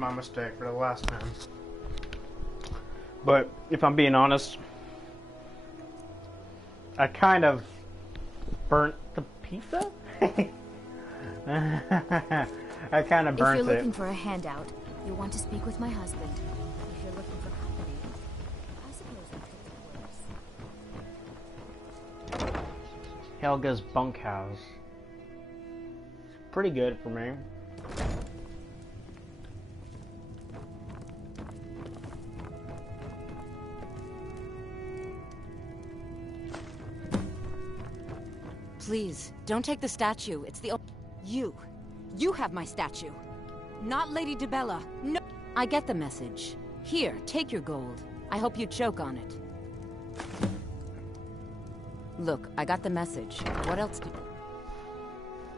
my mistake for the last time. But if I'm being honest, I kind of burnt the pizza? I kind of burnt it. If you're looking for a handout, you'll want to speak with my husband. If you're looking for company, I suppose I could do worse. Helga's bunkhouse. Pretty good for me. Please, don't take the statue. It's the... You. You have my statue. Not Lady Dibella. No. I get the message. Here, take your gold. I hope you choke on it. Look, I got the message. What else do...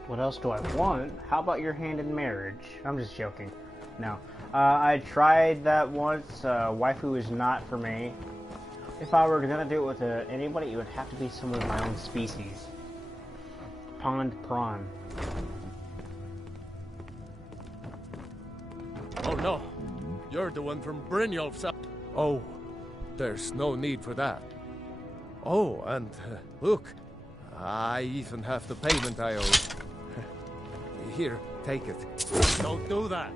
What else do I want? How about your hand in marriage? I'm just joking. No. I tried that once. Waifu is not for me. If I were gonna do it with anybody, it would have to be someone of my own species. Pond prawn. Oh no! You're the one from Brynjolf's. Oh, there's no need for that. Oh, and look, I even have the payment I owe. Here, take it. Don't do that!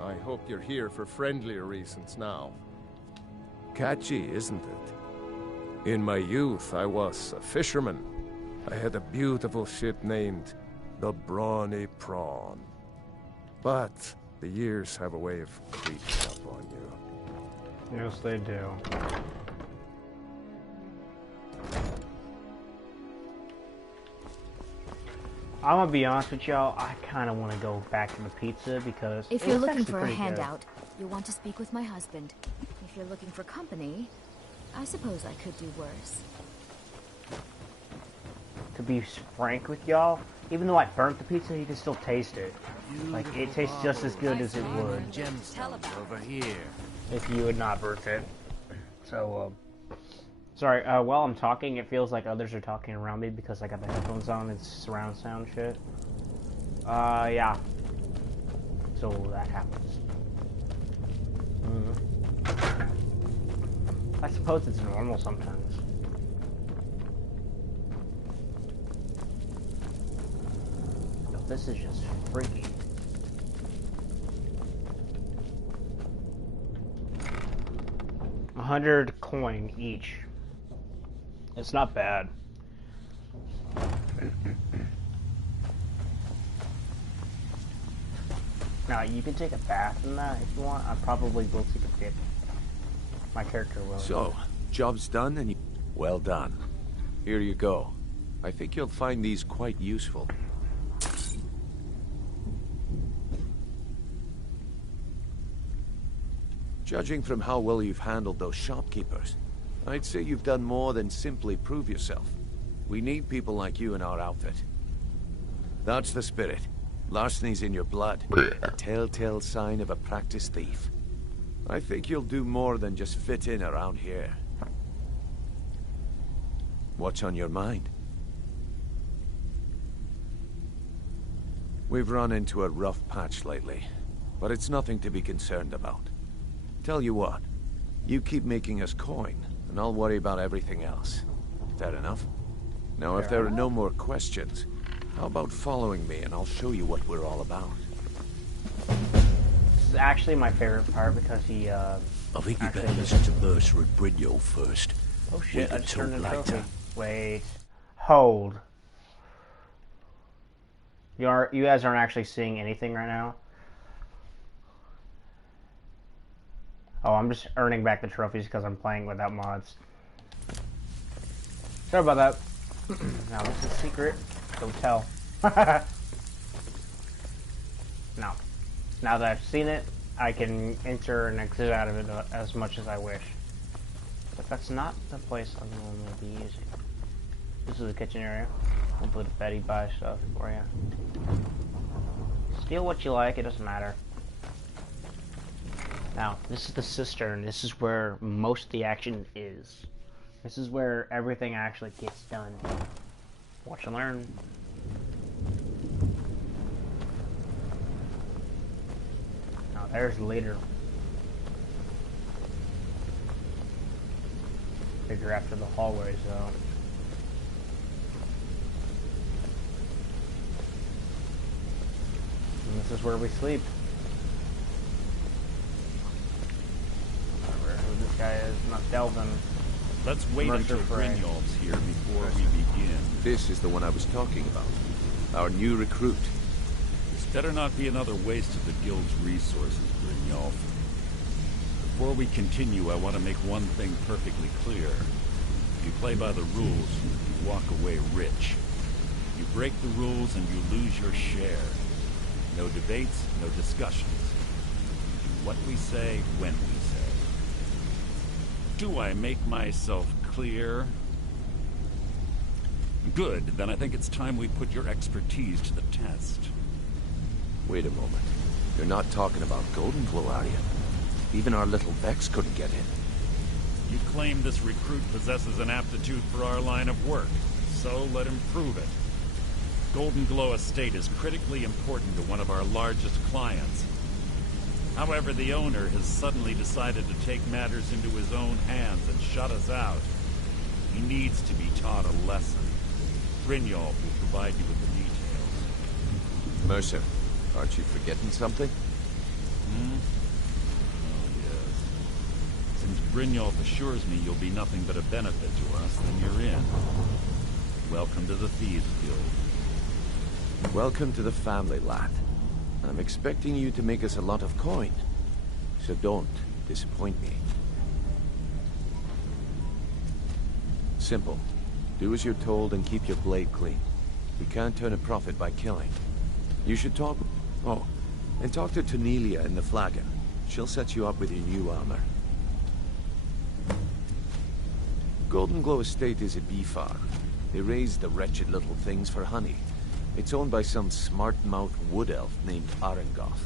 I hope you're here for friendlier reasons now. Catchy, isn't it? In my youth, I was a fisherman. I had a beautiful ship named the Brawny Prawn. But the years have a way of creeping up on you. Yes, they do. I'm gonna be honest with y'all, I kind of want to go back to the pizza because if you're looking for a handout, you'll want to speak with my husband. If you're looking for company, I suppose I could do worse. To be frank with y'all, even though I burnt the pizza, you can still taste it. Like, it tastes just as good as it would Over here. if you had not burnt it. So, sorry, while I'm talking, it feels like others are talking around me because I got the headphones on, it's surround sound shit. Yeah. So that happens. I suppose it's normal sometimes. But this is just freaky. $100 coin each. It's not bad. Now, you can take a bath in that if you want. I probably will take a dip. My character will. So, job's done and you... Well done. Here you go. I think you'll find these quite useful. Judging from how well you've handled those shopkeepers, I'd say you've done more than simply prove yourself. We need people like you in our outfit. That's the spirit. Larceny's in your blood. A telltale sign of a practiced thief. I think you'll do more than just fit in around here. What's on your mind? We've run into a rough patch lately, but it's nothing to be concerned about. Tell you what, you keep making us coin, and I'll worry about everything else. Fair enough? Now, if there are no more questions, how about following me and I'll show you what we're all about? This is actually my favorite part because he, I think you better listen to Mercer and Brynjolf first. Oh shit, I just turned into trophy. Wait. Hold. You guys aren't actually seeing anything right now? Oh, I'm just earning back the trophies because I'm playing without mods. Sorry about that. Now, this is secret. Don't tell. No. Now that I've seen it, I can enter and exit out of it as much as I wish. But that's not the place I'm normally be using. This is the kitchen area. Hopefully the Betty buys stuff for you. Steal what you like, it doesn't matter. Now, this is the cistern. This is where most of the action is. This is where everything actually gets done. Watch and learn. There's the leader. Figure after the hallways, though. And this is where we sleep. Remember who this guy is, not Delvin. Let's wait until Brynjolf's here before we begin. This is the one I was talking about. Our new recruit. This better not be another waste of the guild's resources, Brynjolf. Before we continue, I want to make one thing perfectly clear. If you play by the rules, you walk away rich. You break the rules and you lose your share. No debates, no discussions. We do what we say, when we say. Do I make myself clear? Good, then I think it's time we put your expertise to the test. Wait a moment. You're not talking about Golden Glow, are you? Even our little Vex couldn't get in. You claim this recruit possesses an aptitude for our line of work, so let him prove it. Golden Glow Estate is critically important to one of our largest clients. However, the owner has suddenly decided to take matters into his own hands and shut us out. He needs to be taught a lesson. Brynjolf will provide you with the details. Mercer, aren't you forgetting something? Oh, yes. Since Brynjolf assures me you'll be nothing but a benefit to us, then you're in. Welcome to the Thieves Guild. Welcome to the family, lad. I'm expecting you to make us a lot of coin. So don't disappoint me. Simple. Do as you're told and keep your blade clean. We can't turn a profit by killing. You should talk... Oh, and talk to Cornelia in the Flagon. She'll set you up with your new armor. Golden Glow Estate is a bee farm. They raise the wretched little things for honey. It's owned by some smart-mouthed wood elf named Arengoth.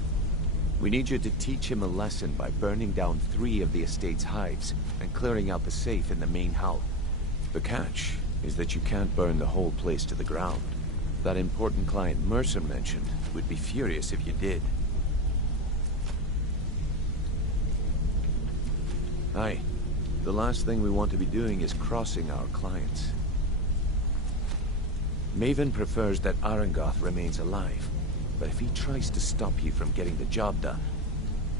We need you to teach him a lesson by burning down 3 of the estate's hives and clearing out the safe in the main house. The catch is that you can't burn the whole place to the ground. That important client Mercer mentioned would be furious if you did. Aye. The last thing we want to be doing is crossing our clients. Maven prefers that Arengoth remains alive, but if he tries to stop you from getting the job done,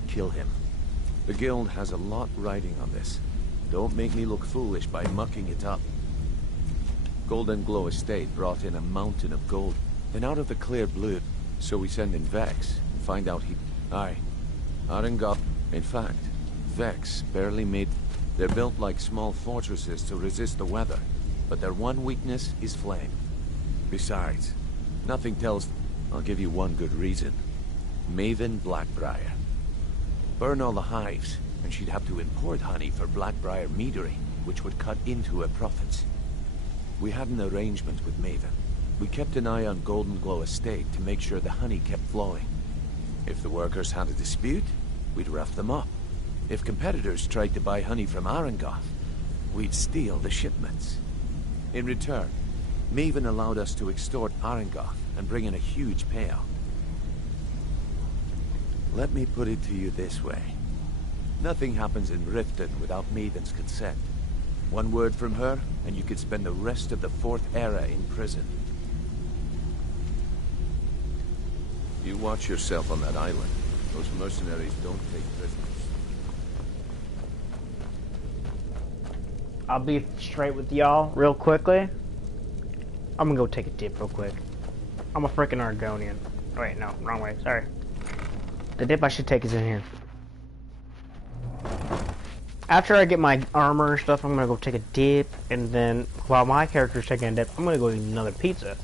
kill him. The guild has a lot riding on this. Don't make me look foolish by mucking it up. Golden Glow Estate brought in a mountain of gold, and out of the clear blue, so we send in Vex and find out he... Aye. Arengoth... In fact, Vex barely made... They're built like small fortresses to resist the weather, but their one weakness is flame. Besides, nothing tells... I'll give you one good reason. Maven Blackbriar. Burn all the hives, and she'd have to import honey for Blackbriar meadery, which would cut into her profits. We had an arrangement with Maven. We kept an eye on Golden Glow Estate to make sure the honey kept flowing. If the workers had a dispute, we'd rough them up. If competitors tried to buy honey from Arengoth, we'd steal the shipments. In return, Maven allowed us to extort Arengoth and bring in a huge payout. Let me put it to you this way. Nothing happens in Riften without Maven's consent. One word from her, and you could spend the rest of the 4th era in prison. You watch yourself on that island. Those mercenaries don't take prisoners. I'll be straight with y'all real quickly. I'm gonna go take a dip real quick. I'm a freaking Argonian. Wait, no, wrong way, sorry. The dip I should take is in here. After I get my armor and stuff, I'm gonna go take a dip, and then while my character's taking a dip, I'm gonna go eat another pizza.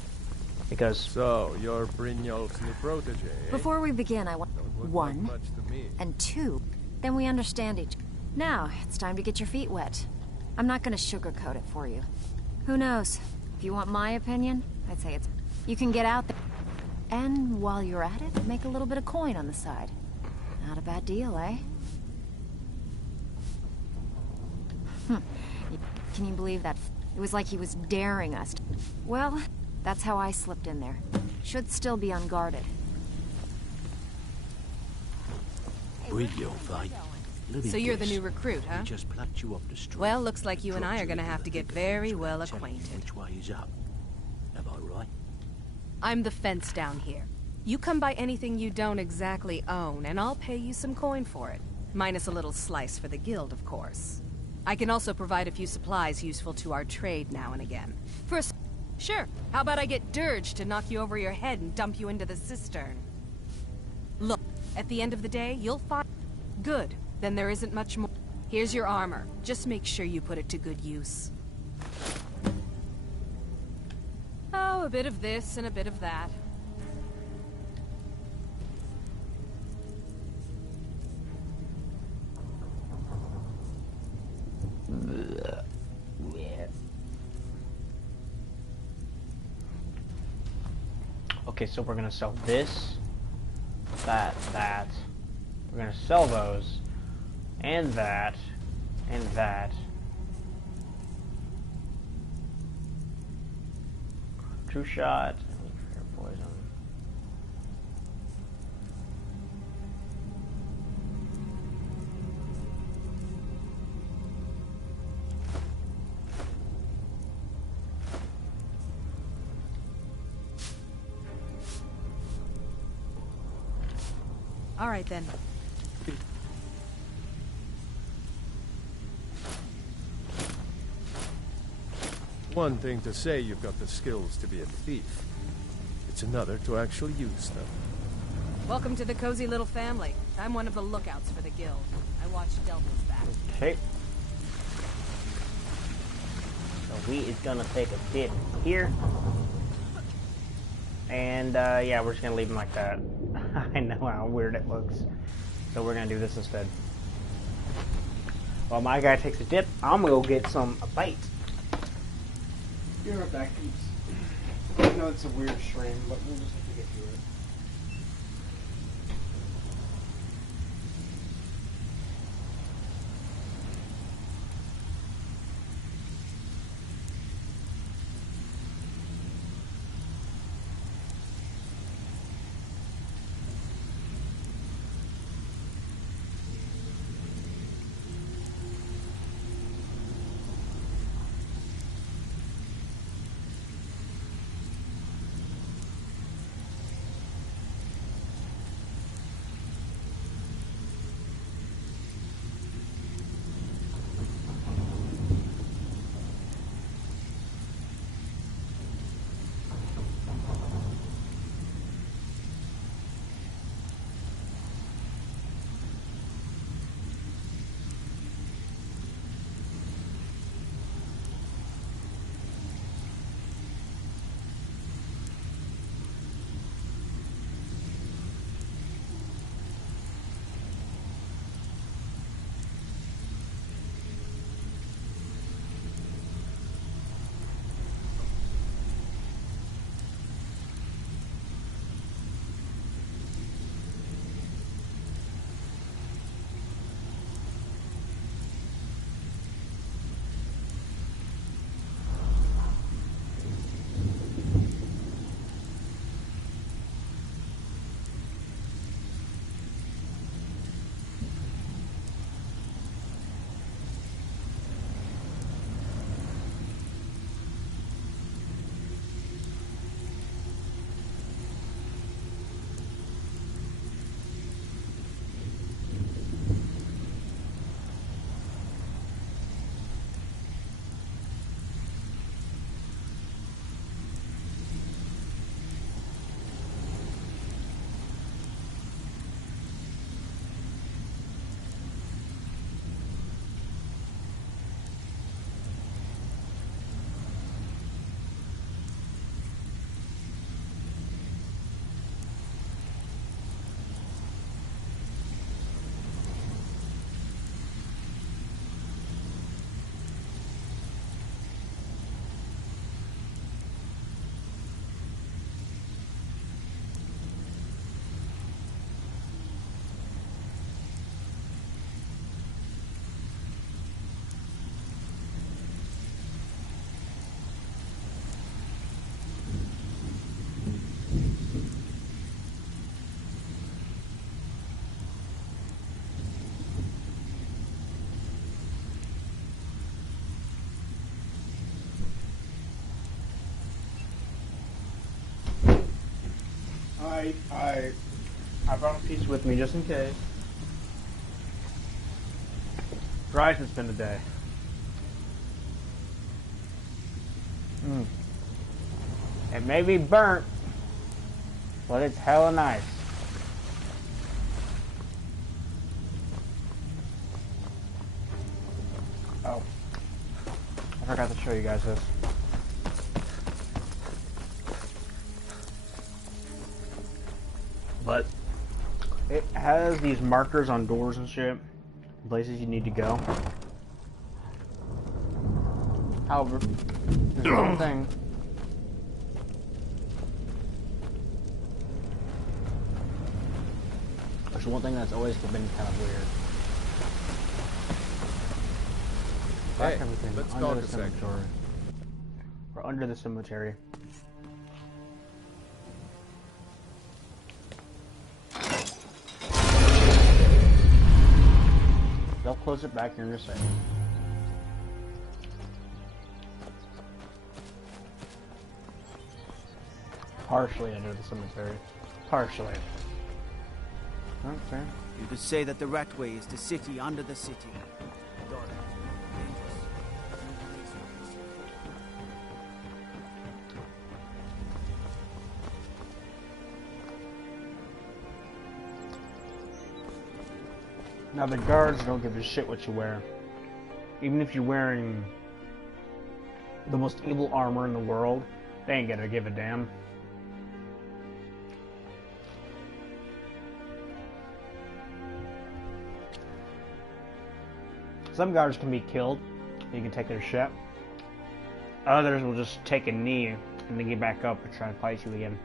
Because... So, you're Brynjolf's new protege, eh? Before we begin, I want... 1, and 2, then we understand each... Now, it's time to get your feet wet. I'm not gonna sugarcoat it for you. Who knows? If you want my opinion, I'd say it's... You can get out there. And while you're at it, make a little bit of coin on the side. Not a bad deal, eh? Can you believe that? It was like he was daring us. Well, that's how I slipped in there. Should still be unguarded. So you're the new recruit, huh? Just plucked you up the street. Well, looks like you and I are gonna have to get very well acquainted. Which way is up? Am I right? I'm the fence down here. You come by anything you don't exactly own, and I'll pay you some coin for it. Minus a little slice for the guild, of course. I can also provide a few supplies useful to our trade now and again. Sure, how about I get Dirge to knock you over your head and dump you into the cistern? Look, at the end of the day, you'll find... Good, then there isn't much more. Here's your armor. Just make sure you put it to good use. Oh, a bit of this and a bit of that. Okay, so we're gonna sell this, that. We're gonna sell those, and that, and that. True shot, fair poison. All right, then. One thing to say you've got the skills to be a thief. It's another to actually use them. Welcome to the cozy little family. I'm one of the lookouts for the guild. I watch Delta's back. Okay. So we is gonna take a dip here. And yeah, we're just gonna leave him like that. I know how weird it looks. So we're gonna do this instead. While my guy takes a dip, I'm gonna go get a bite. You're right back, peeps. I know it's a weird stream, but we'll just have to get through it. I brought a piece with me just in case. Rice has been a day. It may be burnt, but it's hella nice. Oh, I forgot to show you guys this. But it has these markers on doors and shit, places you need to go. However, there's one thing. There's one thing that's always been kind of weird. Hey, everything let's under talk the a second. cemetery. We're under the cemetery. They'll close it back here in a second. Partially under the cemetery. Partially. Okay. You could say that the Ratway is the city under the city. Now the guards don't give a shit what you wear. Even if you're wearing the most evil armor in the world, they ain't gonna give a damn. Some guards can be killed. You can take their shit. Others will just take a knee and then get back up and try to fight you again.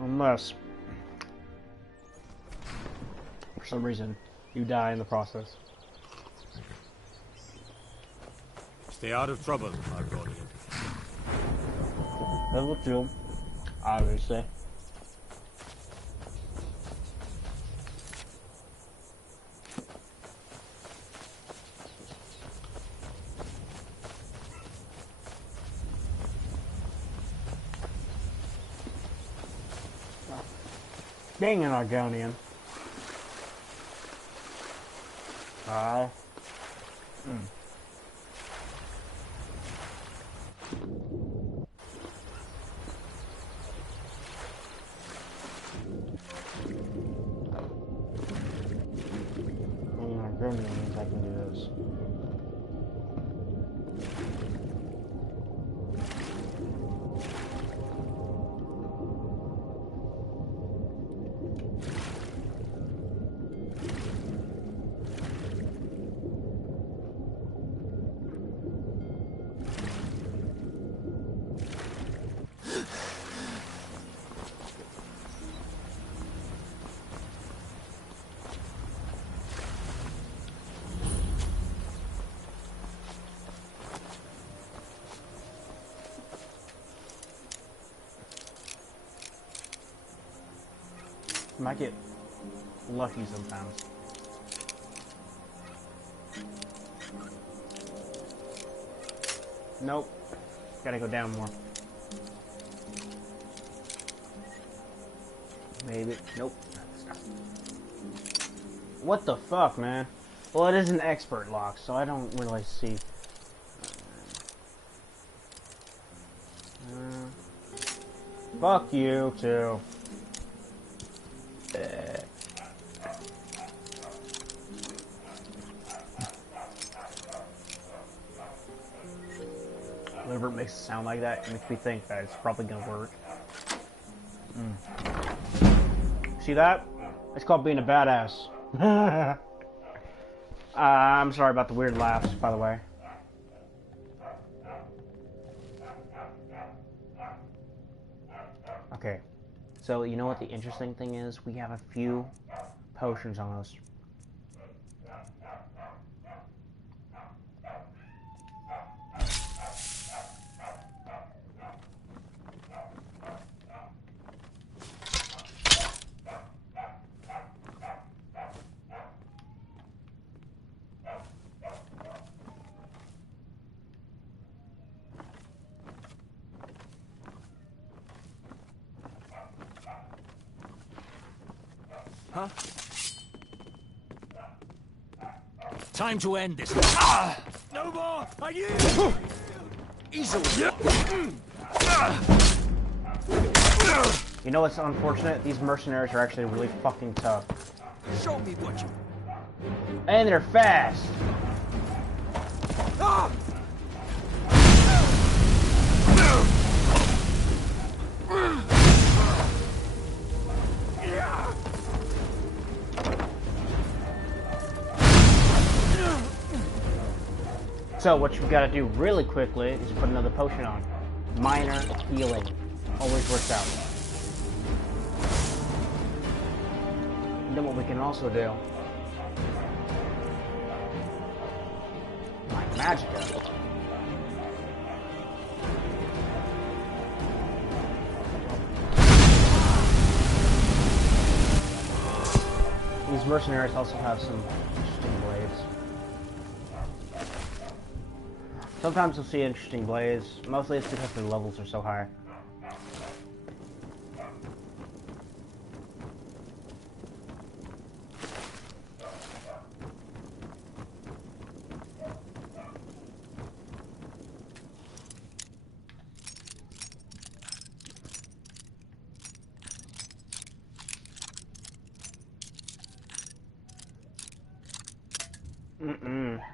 Unless, for some reason, you die in the process. Stay out of trouble, Argonian. Level 2, obviously. Being an Argonian. Being an Argonian means I can do this. Might get lucky sometimes. Nope. Gotta go down more. Maybe. Nope. What the fuck, man? Well, it is an expert lock, so I don't really see. Fuck you, too. Whenever it makes it sound like that, it makes me think that it's probably gonna work. See that? It's called being a badass. I'm sorry about the weird laughs, by the way. Okay, so you know what the interesting thing is? We have a few potions on us. Huh? Time to end this. No more! I yield! Easily. You know what's unfortunate? These mercenaries are actually really fucking tough. Show me what you... And they're fast! Ah! So what you've got to do really quickly is put another potion on. Minor healing. Always works out. And then what we can also do... like Magicka. These mercenaries also have some interesting blades. Sometimes you'll see interesting blades. Mostly it's because their levels are so high.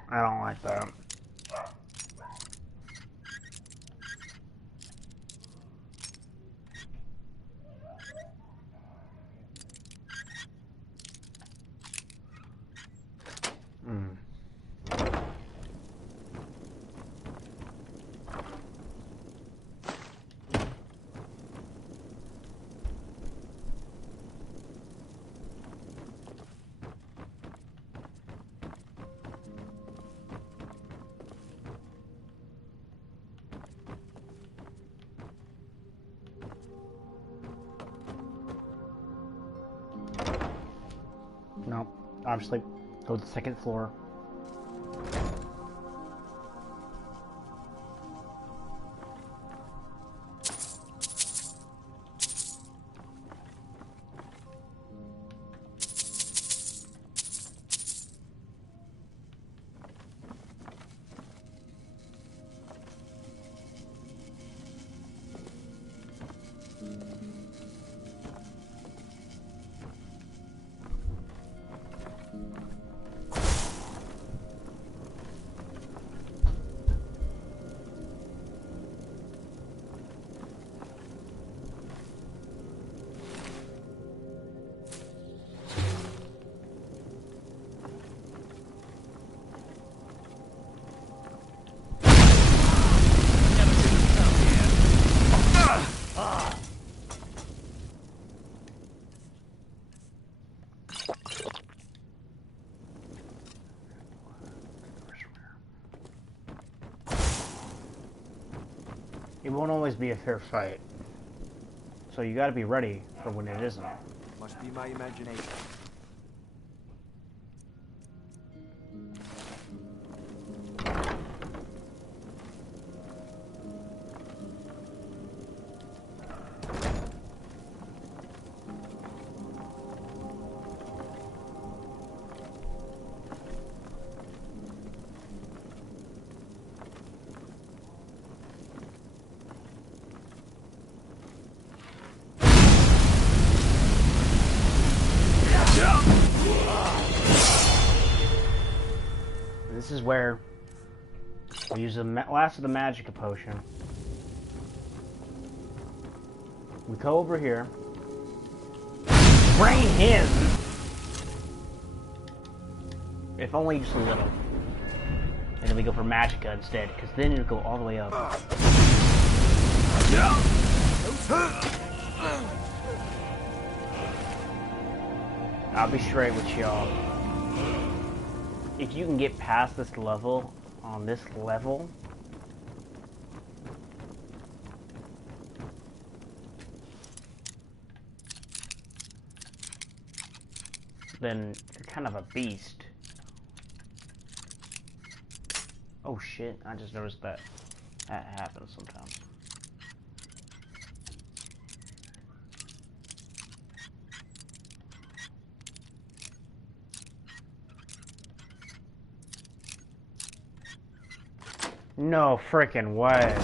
I don't like that. No, obviously go to the second floor. It won't always be a fair fight. So you gotta be ready for when it isn't. Must be my imagination. This is where we use the last of the Magicka potion. We go over here, drain him, if only just a little, and then we go for Magicka instead, because then it'll go all the way up. I'll be straight with y'all. If you can get past this level, on this level, then you're kind of a beast. Oh shit, I just noticed that happens sometimes. No freaking way.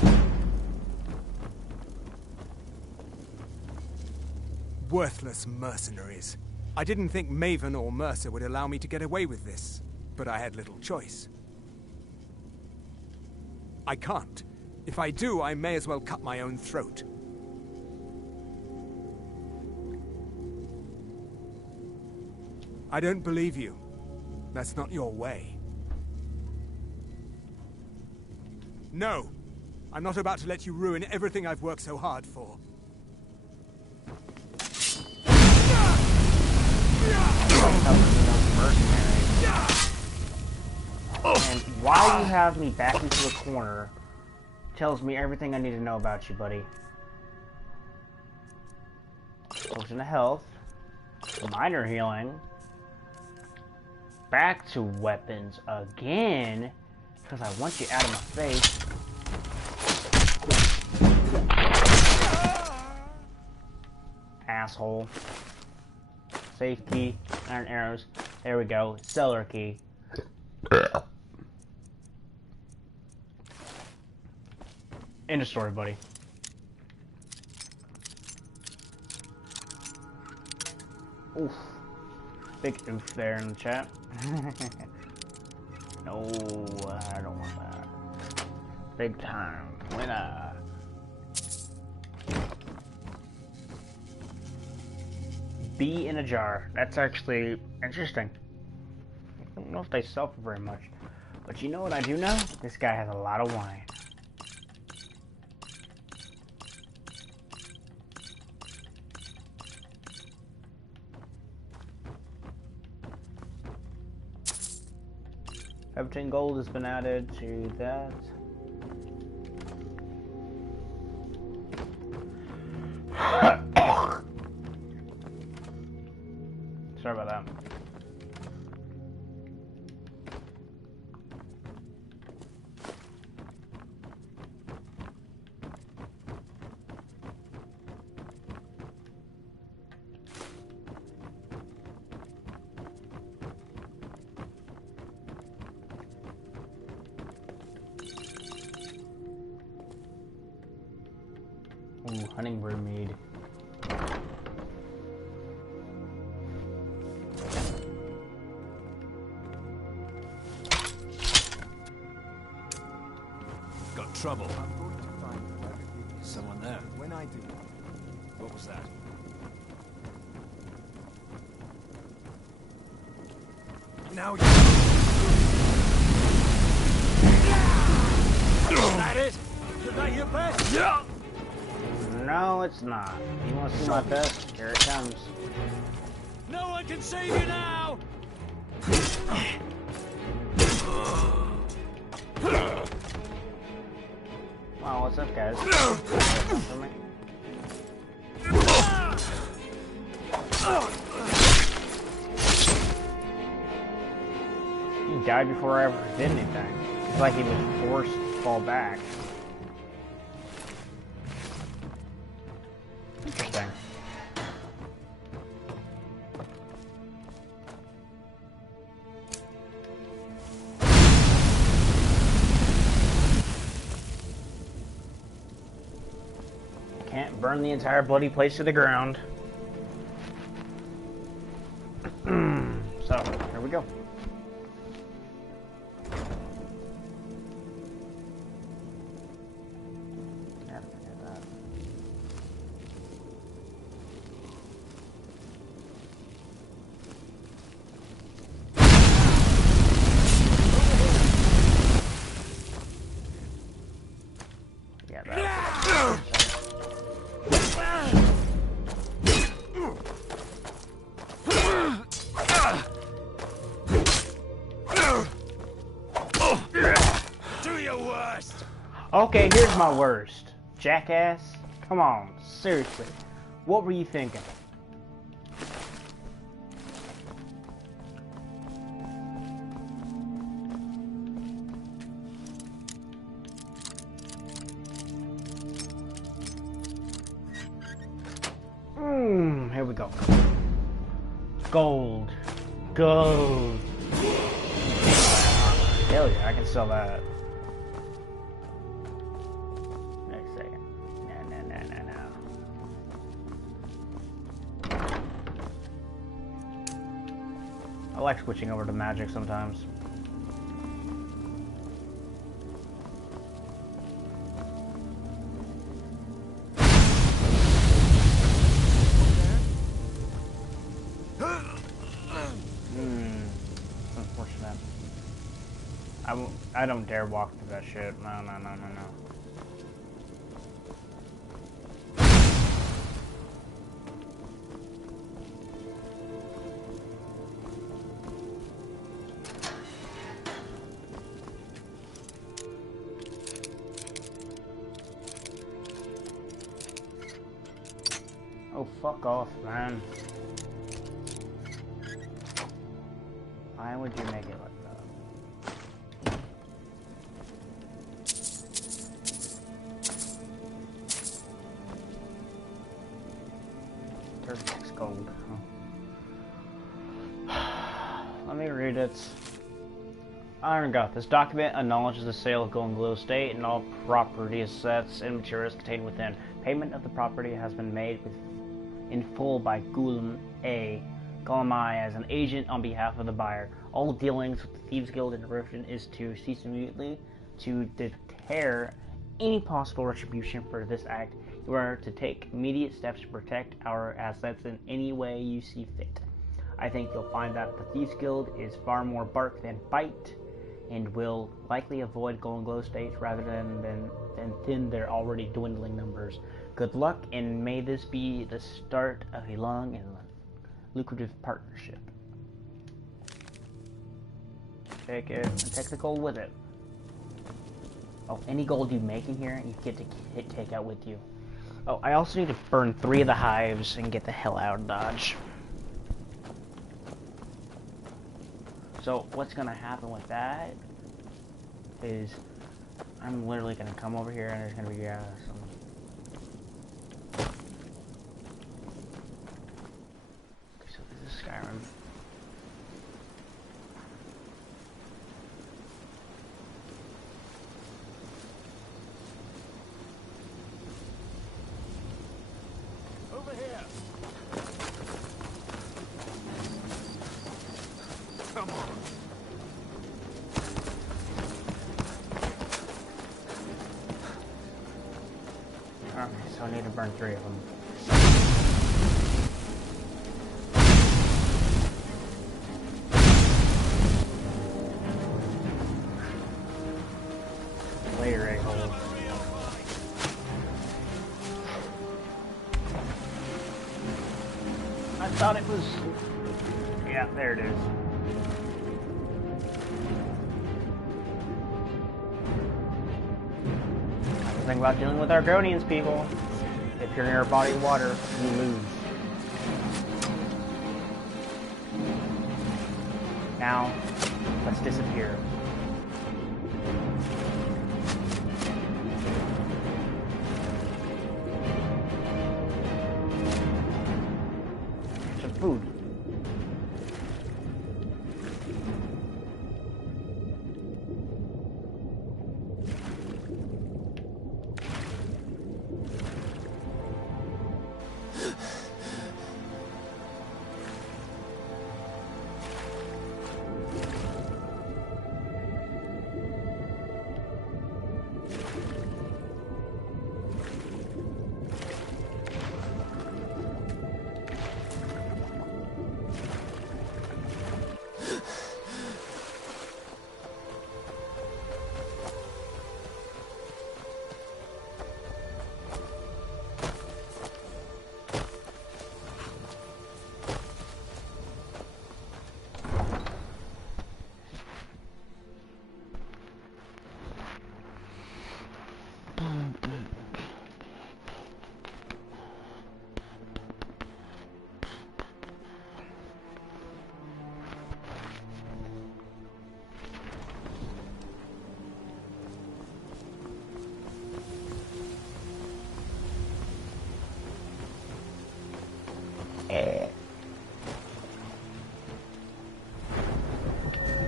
Worthless mercenaries. I didn't think Maven or Mercer would allow me to get away with this, but I had little choice. I can't. If I do, I may as well cut my own throat. I don't believe you. That's not your way. No! I'm not about to let you ruin everything I've worked so hard for. And why you have me back into a corner tells me everything I need to know about you, buddy. Potion of health. Minor healing. Back to weapons again. Because I want you out of my face. Asshole. Safe key. Iron arrows. There we go. Cellar key. End of story, buddy. Oof. Big oof there in the chat. No, I don't want that. Big time winner. Bee in a jar. That's actually interesting. I don't know if they sell for very much. But you know what I do know? This guy has a lot of wine. $17 gold has been added to that. Sorry about that. Ooh, hunting brew mead. Got trouble. I'm going to find whoever did this. Someone there. When I do. What was that? Now you... Is that it? Is that your best? Yeah! No, it's not. You want to see my best? Here it comes. No one can save you now! Wow, what's up, guys? He died before I ever did anything. It's like he was forced to fall back. Interesting. Can't burn the entire bloody place to the ground. So, here we go. Okay, here's my worst. Jackass? Come on, seriously. What were you thinking? Here we go. Gold. Gold. Hell yeah, I can sell that. I like switching over to magic sometimes. Unfortunate. I don't dare walk through that shit. No. Oh, fuck off, man. Why would you make it like that? $36 gold. Huh. Let me read it. Iron Gut. This document acknowledges the sale of Golden Glow Estate and all property assets and materials contained within. Payment of the property has been made in full by Golem I as an agent on behalf of the buyer. All dealings with the Thieves Guild and Riftton is to cease immediately. To deter any possible retribution for this act, you are to take immediate steps to protect our assets in any way you see fit. I think you'll find that the Thieves Guild is far more bark than bite, and will likely avoid Golden Glow states rather than thin their already dwindling numbers. Good luck, and may this be the start of a long and lucrative partnership. Take it, and take the gold with it. Oh, any gold you make in here, you get to take out with you. Oh, I also need to burn 3 of the hives and get the hell out of Dodge. So, what's gonna happen with that is I'm literally gonna come over here and there's gonna be some. Okay, so this is Skyrim. Over here. Come on. Okay, so I need to burn 3 of them. Later, a-hole. I thought it was... Yeah, there it is. That's the thing about dealing with Argonians, people. If you're near a body of water, you lose. Now, let's disappear. Some food.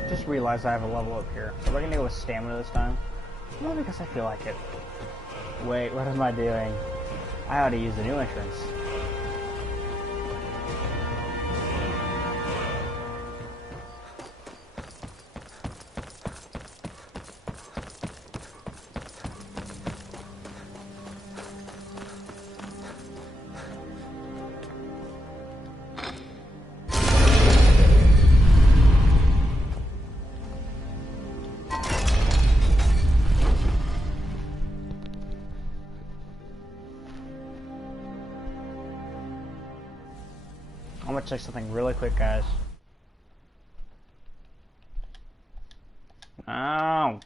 Just realized I have a level up here. So we're gonna go with stamina this time. Well, because I feel like it. Wait, what am I doing? I ought to use the new entrance. I'm gonna check something really quick, guys. Oh.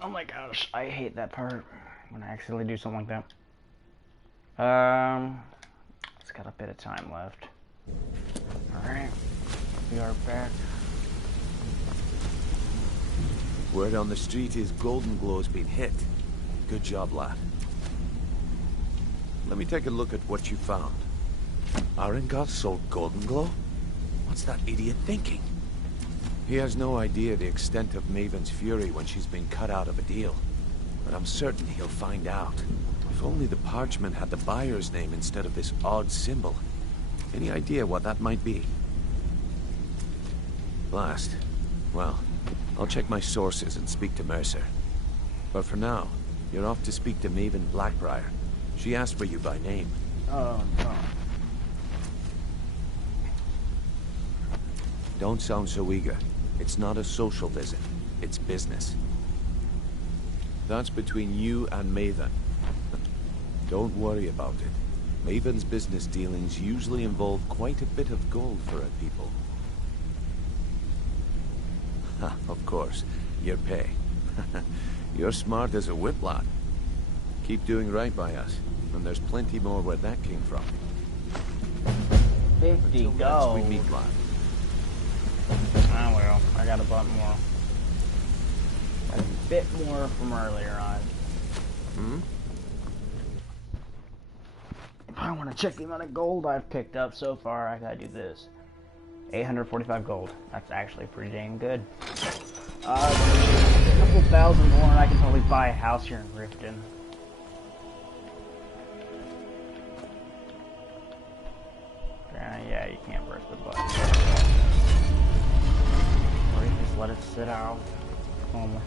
Oh my gosh, I hate that part when I accidentally do something like that. It's got a bit of time left. Alright, we are back. Word on the street is Golden Glow's been hit. Good job, lad. Let me take a look at what you found. Arengar sold Golden Glow? What's that idiot thinking? He has no idea the extent of Maven's fury when she's been cut out of a deal. But I'm certain he'll find out. If only the parchment had the buyer's name instead of this odd symbol. Any idea what that might be? Last. Well, I'll check my sources and speak to Mercer. But for now, you're off to speak to Maven Blackbriar. She asked for you by name. Oh, no. Don't sound so eager. It's not a social visit. It's business. That's between you and Maven. Don't worry about it. Maven's business dealings usually involve quite a bit of gold for her people. Of course, your pay. You're smart as a whip, lad. Keep doing right by us, and there's plenty more where that came from. 50 gold. We meet, lad. Ah well, I got a bit more. A bit more from earlier on. Hmm? If I want to check the amount of gold I've picked up so far, I gotta do this. 845 gold. That's actually pretty dang good. A couple thousand more and I can probably buy a house here in Riften. Yeah, you can't press the button. Or you can just let it sit out. Normally.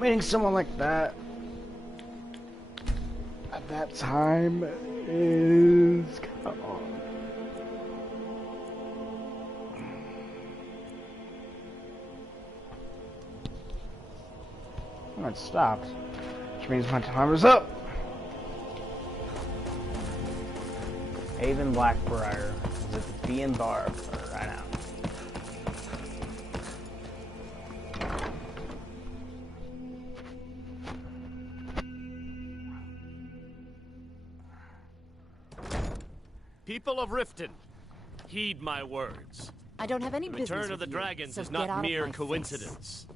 Meeting someone like that at that time is come on. Oh, it stopped, which means my time is up. Haven Blackbriar is at the B and Bar right now. People of Riften, heed my words. I don't have any The business return of the with you, dragons so is get out not of mere my coincidence.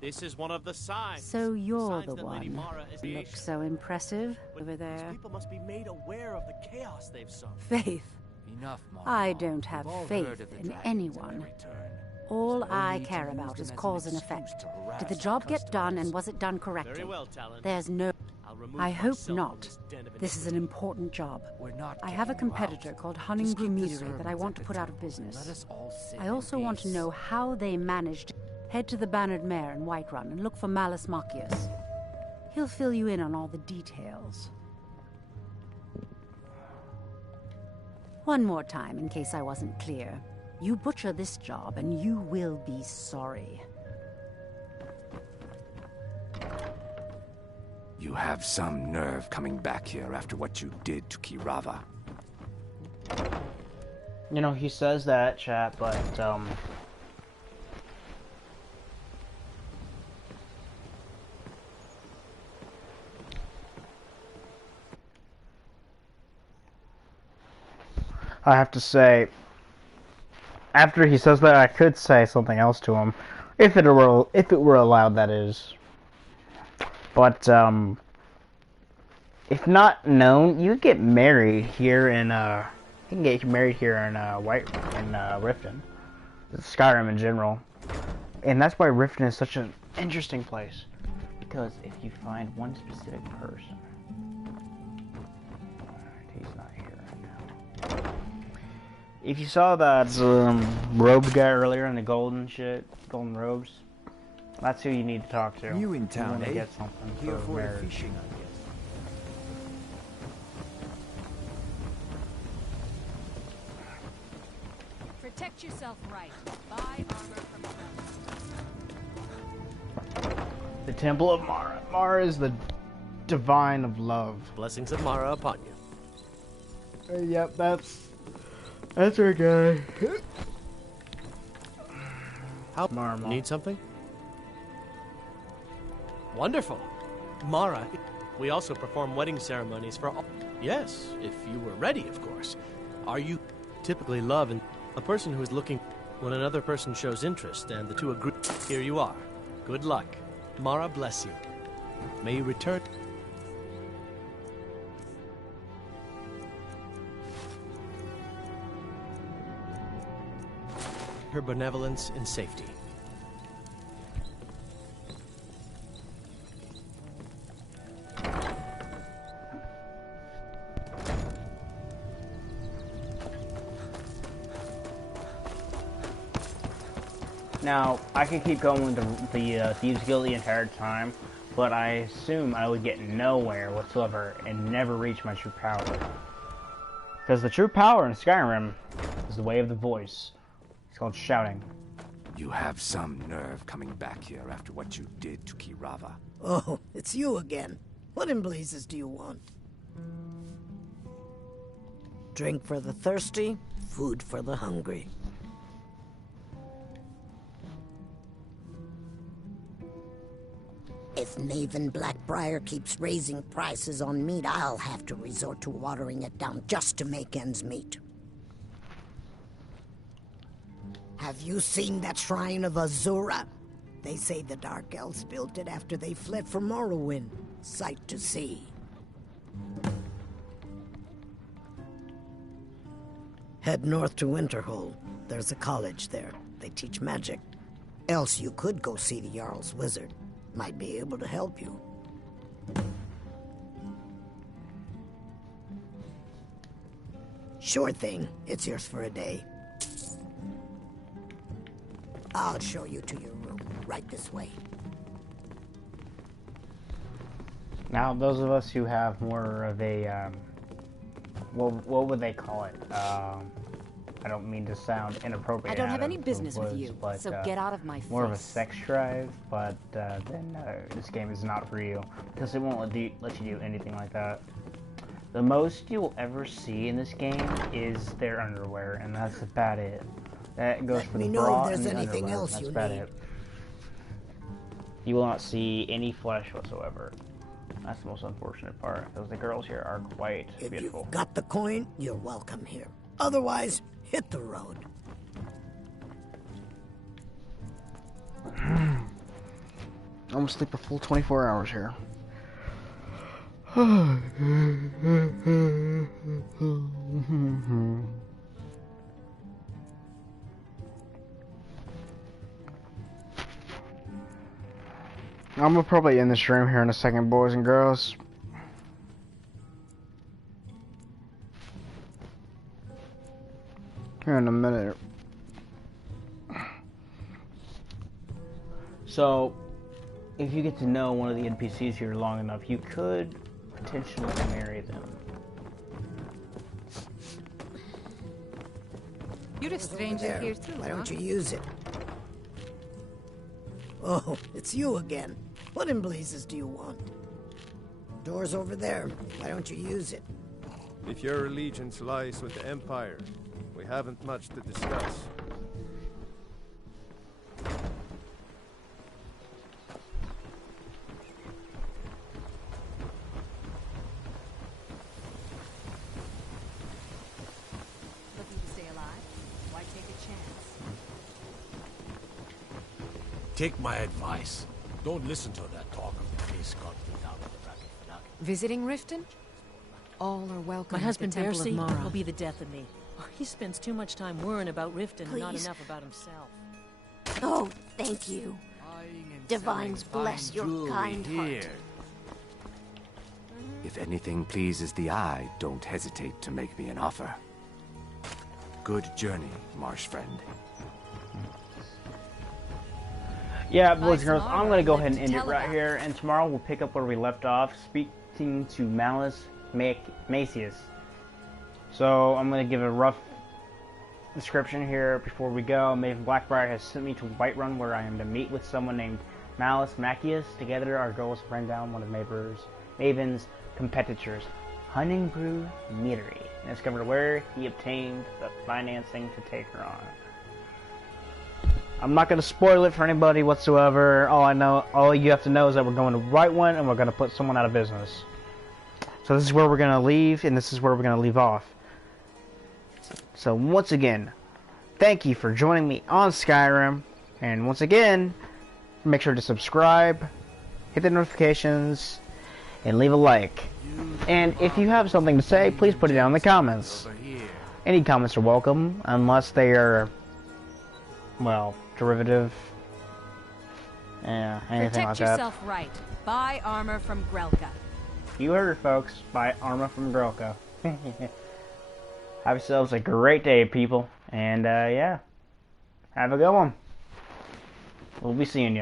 This is one of the signs. So you're the that Lady one. Mara is Look so impressive over there. People must be made aware of the chaos they've sown. Faith. Enough, Mom. I don't have We've all faith heard of the in dragons anyone. and their return. All There's no I need to care use about them is as an cause and excuse effect. to harass Did the our job get done customers. and was it done correctly? Very well, Talon. There's no... I'll remove I hope myself not. from this den of This is an important job. We're not I have a kicking you competitor out. called Just Hunningbrew keep the Meadery that I servants want to at put the out of temple. business. Let us all sit I also in want to peace. know how they managed to head to the Bannered Mare in Whiterun and look for Malus Machius. He'll fill you in on all the details. One more time, in case I wasn't clear. You butcher this job, and you will be sorry. You have some nerve coming back here after what you did to Kirava. You know, he says that, chat, but, I have to say, after he says that, I could say something else to him, if it were allowed, that is. But if not known, you get married here in you can get married here in Riften, Skyrim in general, and that's why Riften is such an interesting place, because if you find one specific person, he's not here right now. If you saw that robe guy earlier in the golden robes, that's who you need to talk to. New in town, to eh? get something Here for the marriage. fishing, I guess. Protect yourself right. Buy armor from The Temple of Mara. Mara is the divine of love. Blessings of Mara upon you. Yep, that's our guy. How need something? Wonderful. Mara, we also perform wedding ceremonies for all. Yes, if you were ready, of course. Are you typically love and a person who is looking when another person shows interest and the two agree? Here you are. Good luck. Mara bless you. May you return. Her benevolence and safety. Now, I could keep going with the Thieves Guild the entire time, but I assume I would get nowhere whatsoever and never reach my true power. Because the true power in Skyrim is the way of the voice. It's called shouting. You have some nerve coming back here after what you did to Kirava. Oh, it's you again. What in blazes do you want? Drink for the thirsty, food for the hungry. If Maven Blackbriar keeps raising prices on meat, I'll have to resort to watering it down just to make ends meet. Have you seen that shrine of Azura? They say the Dark Elves built it after they fled from Morrowind. Sight to see. Head north to Winterhold. There's a college there. They teach magic. Else you could go see the Jarl's wizard. Might be able to help you. Sure thing. It's yours for a day. I'll show you to your room. Right this way. Now, those of us who have more of a, what would they call it? I don't mean to sound inappropriate. I don't have any business with you, but, so get out of my face. More of a sex drive, but then this game is not for you because it won't let you do anything like that. The most you will ever see in this game is their underwear, and that's about it. That goes for the bra and the underwear. That's about it. You will not see any flesh whatsoever. That's the most unfortunate part, because the girls here are quite beautiful. If you've got the coin, you're welcome here. Otherwise, hit the road. I'm gonna sleep a full 24 hours here. I'm gonna probably end the stream here in a second, boys and girls. Here in a minute. So, if you get to know one of the NPCs here long enough, you could potentially marry them. You're a stranger here too, Why don't you use it? Oh, it's you again. What in blazes do you want? Door's over there. Why don't you use it? If your allegiance lies with the Empire, we haven't much to discuss. Looking to stay alive? Why take a chance? Take my advice. Don't listen to that talk of the case got put out of the bracket for nothing. Visiting Riften? All are welcome. My husband at the Temple Bercy of Mara. will be the death of me. He spends too much time worrying about Riften and not enough about himself. Oh, thank you. Divines bless your kind heart. If anything pleases the eye, don't hesitate to make me an offer. Good journey, marsh friend. Yeah, boys and girls, I'm going to go ahead and end it right here, and tomorrow we'll pick up where we left off, speaking to Malus Macius. So, I'm going to give a rough description here before we go. Maven Blackbriar has sent me to Whiterun, where I am to meet with someone named Malus Macius. Together, our goal is to bring down one of Maven's competitors, Honningbrew Meadery, and discover where he obtained the financing to take her on. I'm not going to spoil it for anybody whatsoever. All you have to know is that we're going to write one, and we're going to put someone out of business. So this is where we're going to leave, and this is where we're going to leave off. So once again, thank you for joining me on Skyrim, and once again, make sure to subscribe, hit the notifications, and leave a like. And if you have something to say, please put it down in the comments. Any comments are welcome, unless they are, well, derivative. Yeah, anything like that. Protect yourself right. Buy armor from Grelka. You heard it, folks. Buy armor from Grelka. Have yourselves a great day, people. And, yeah. Have a good one. We'll be seeing you.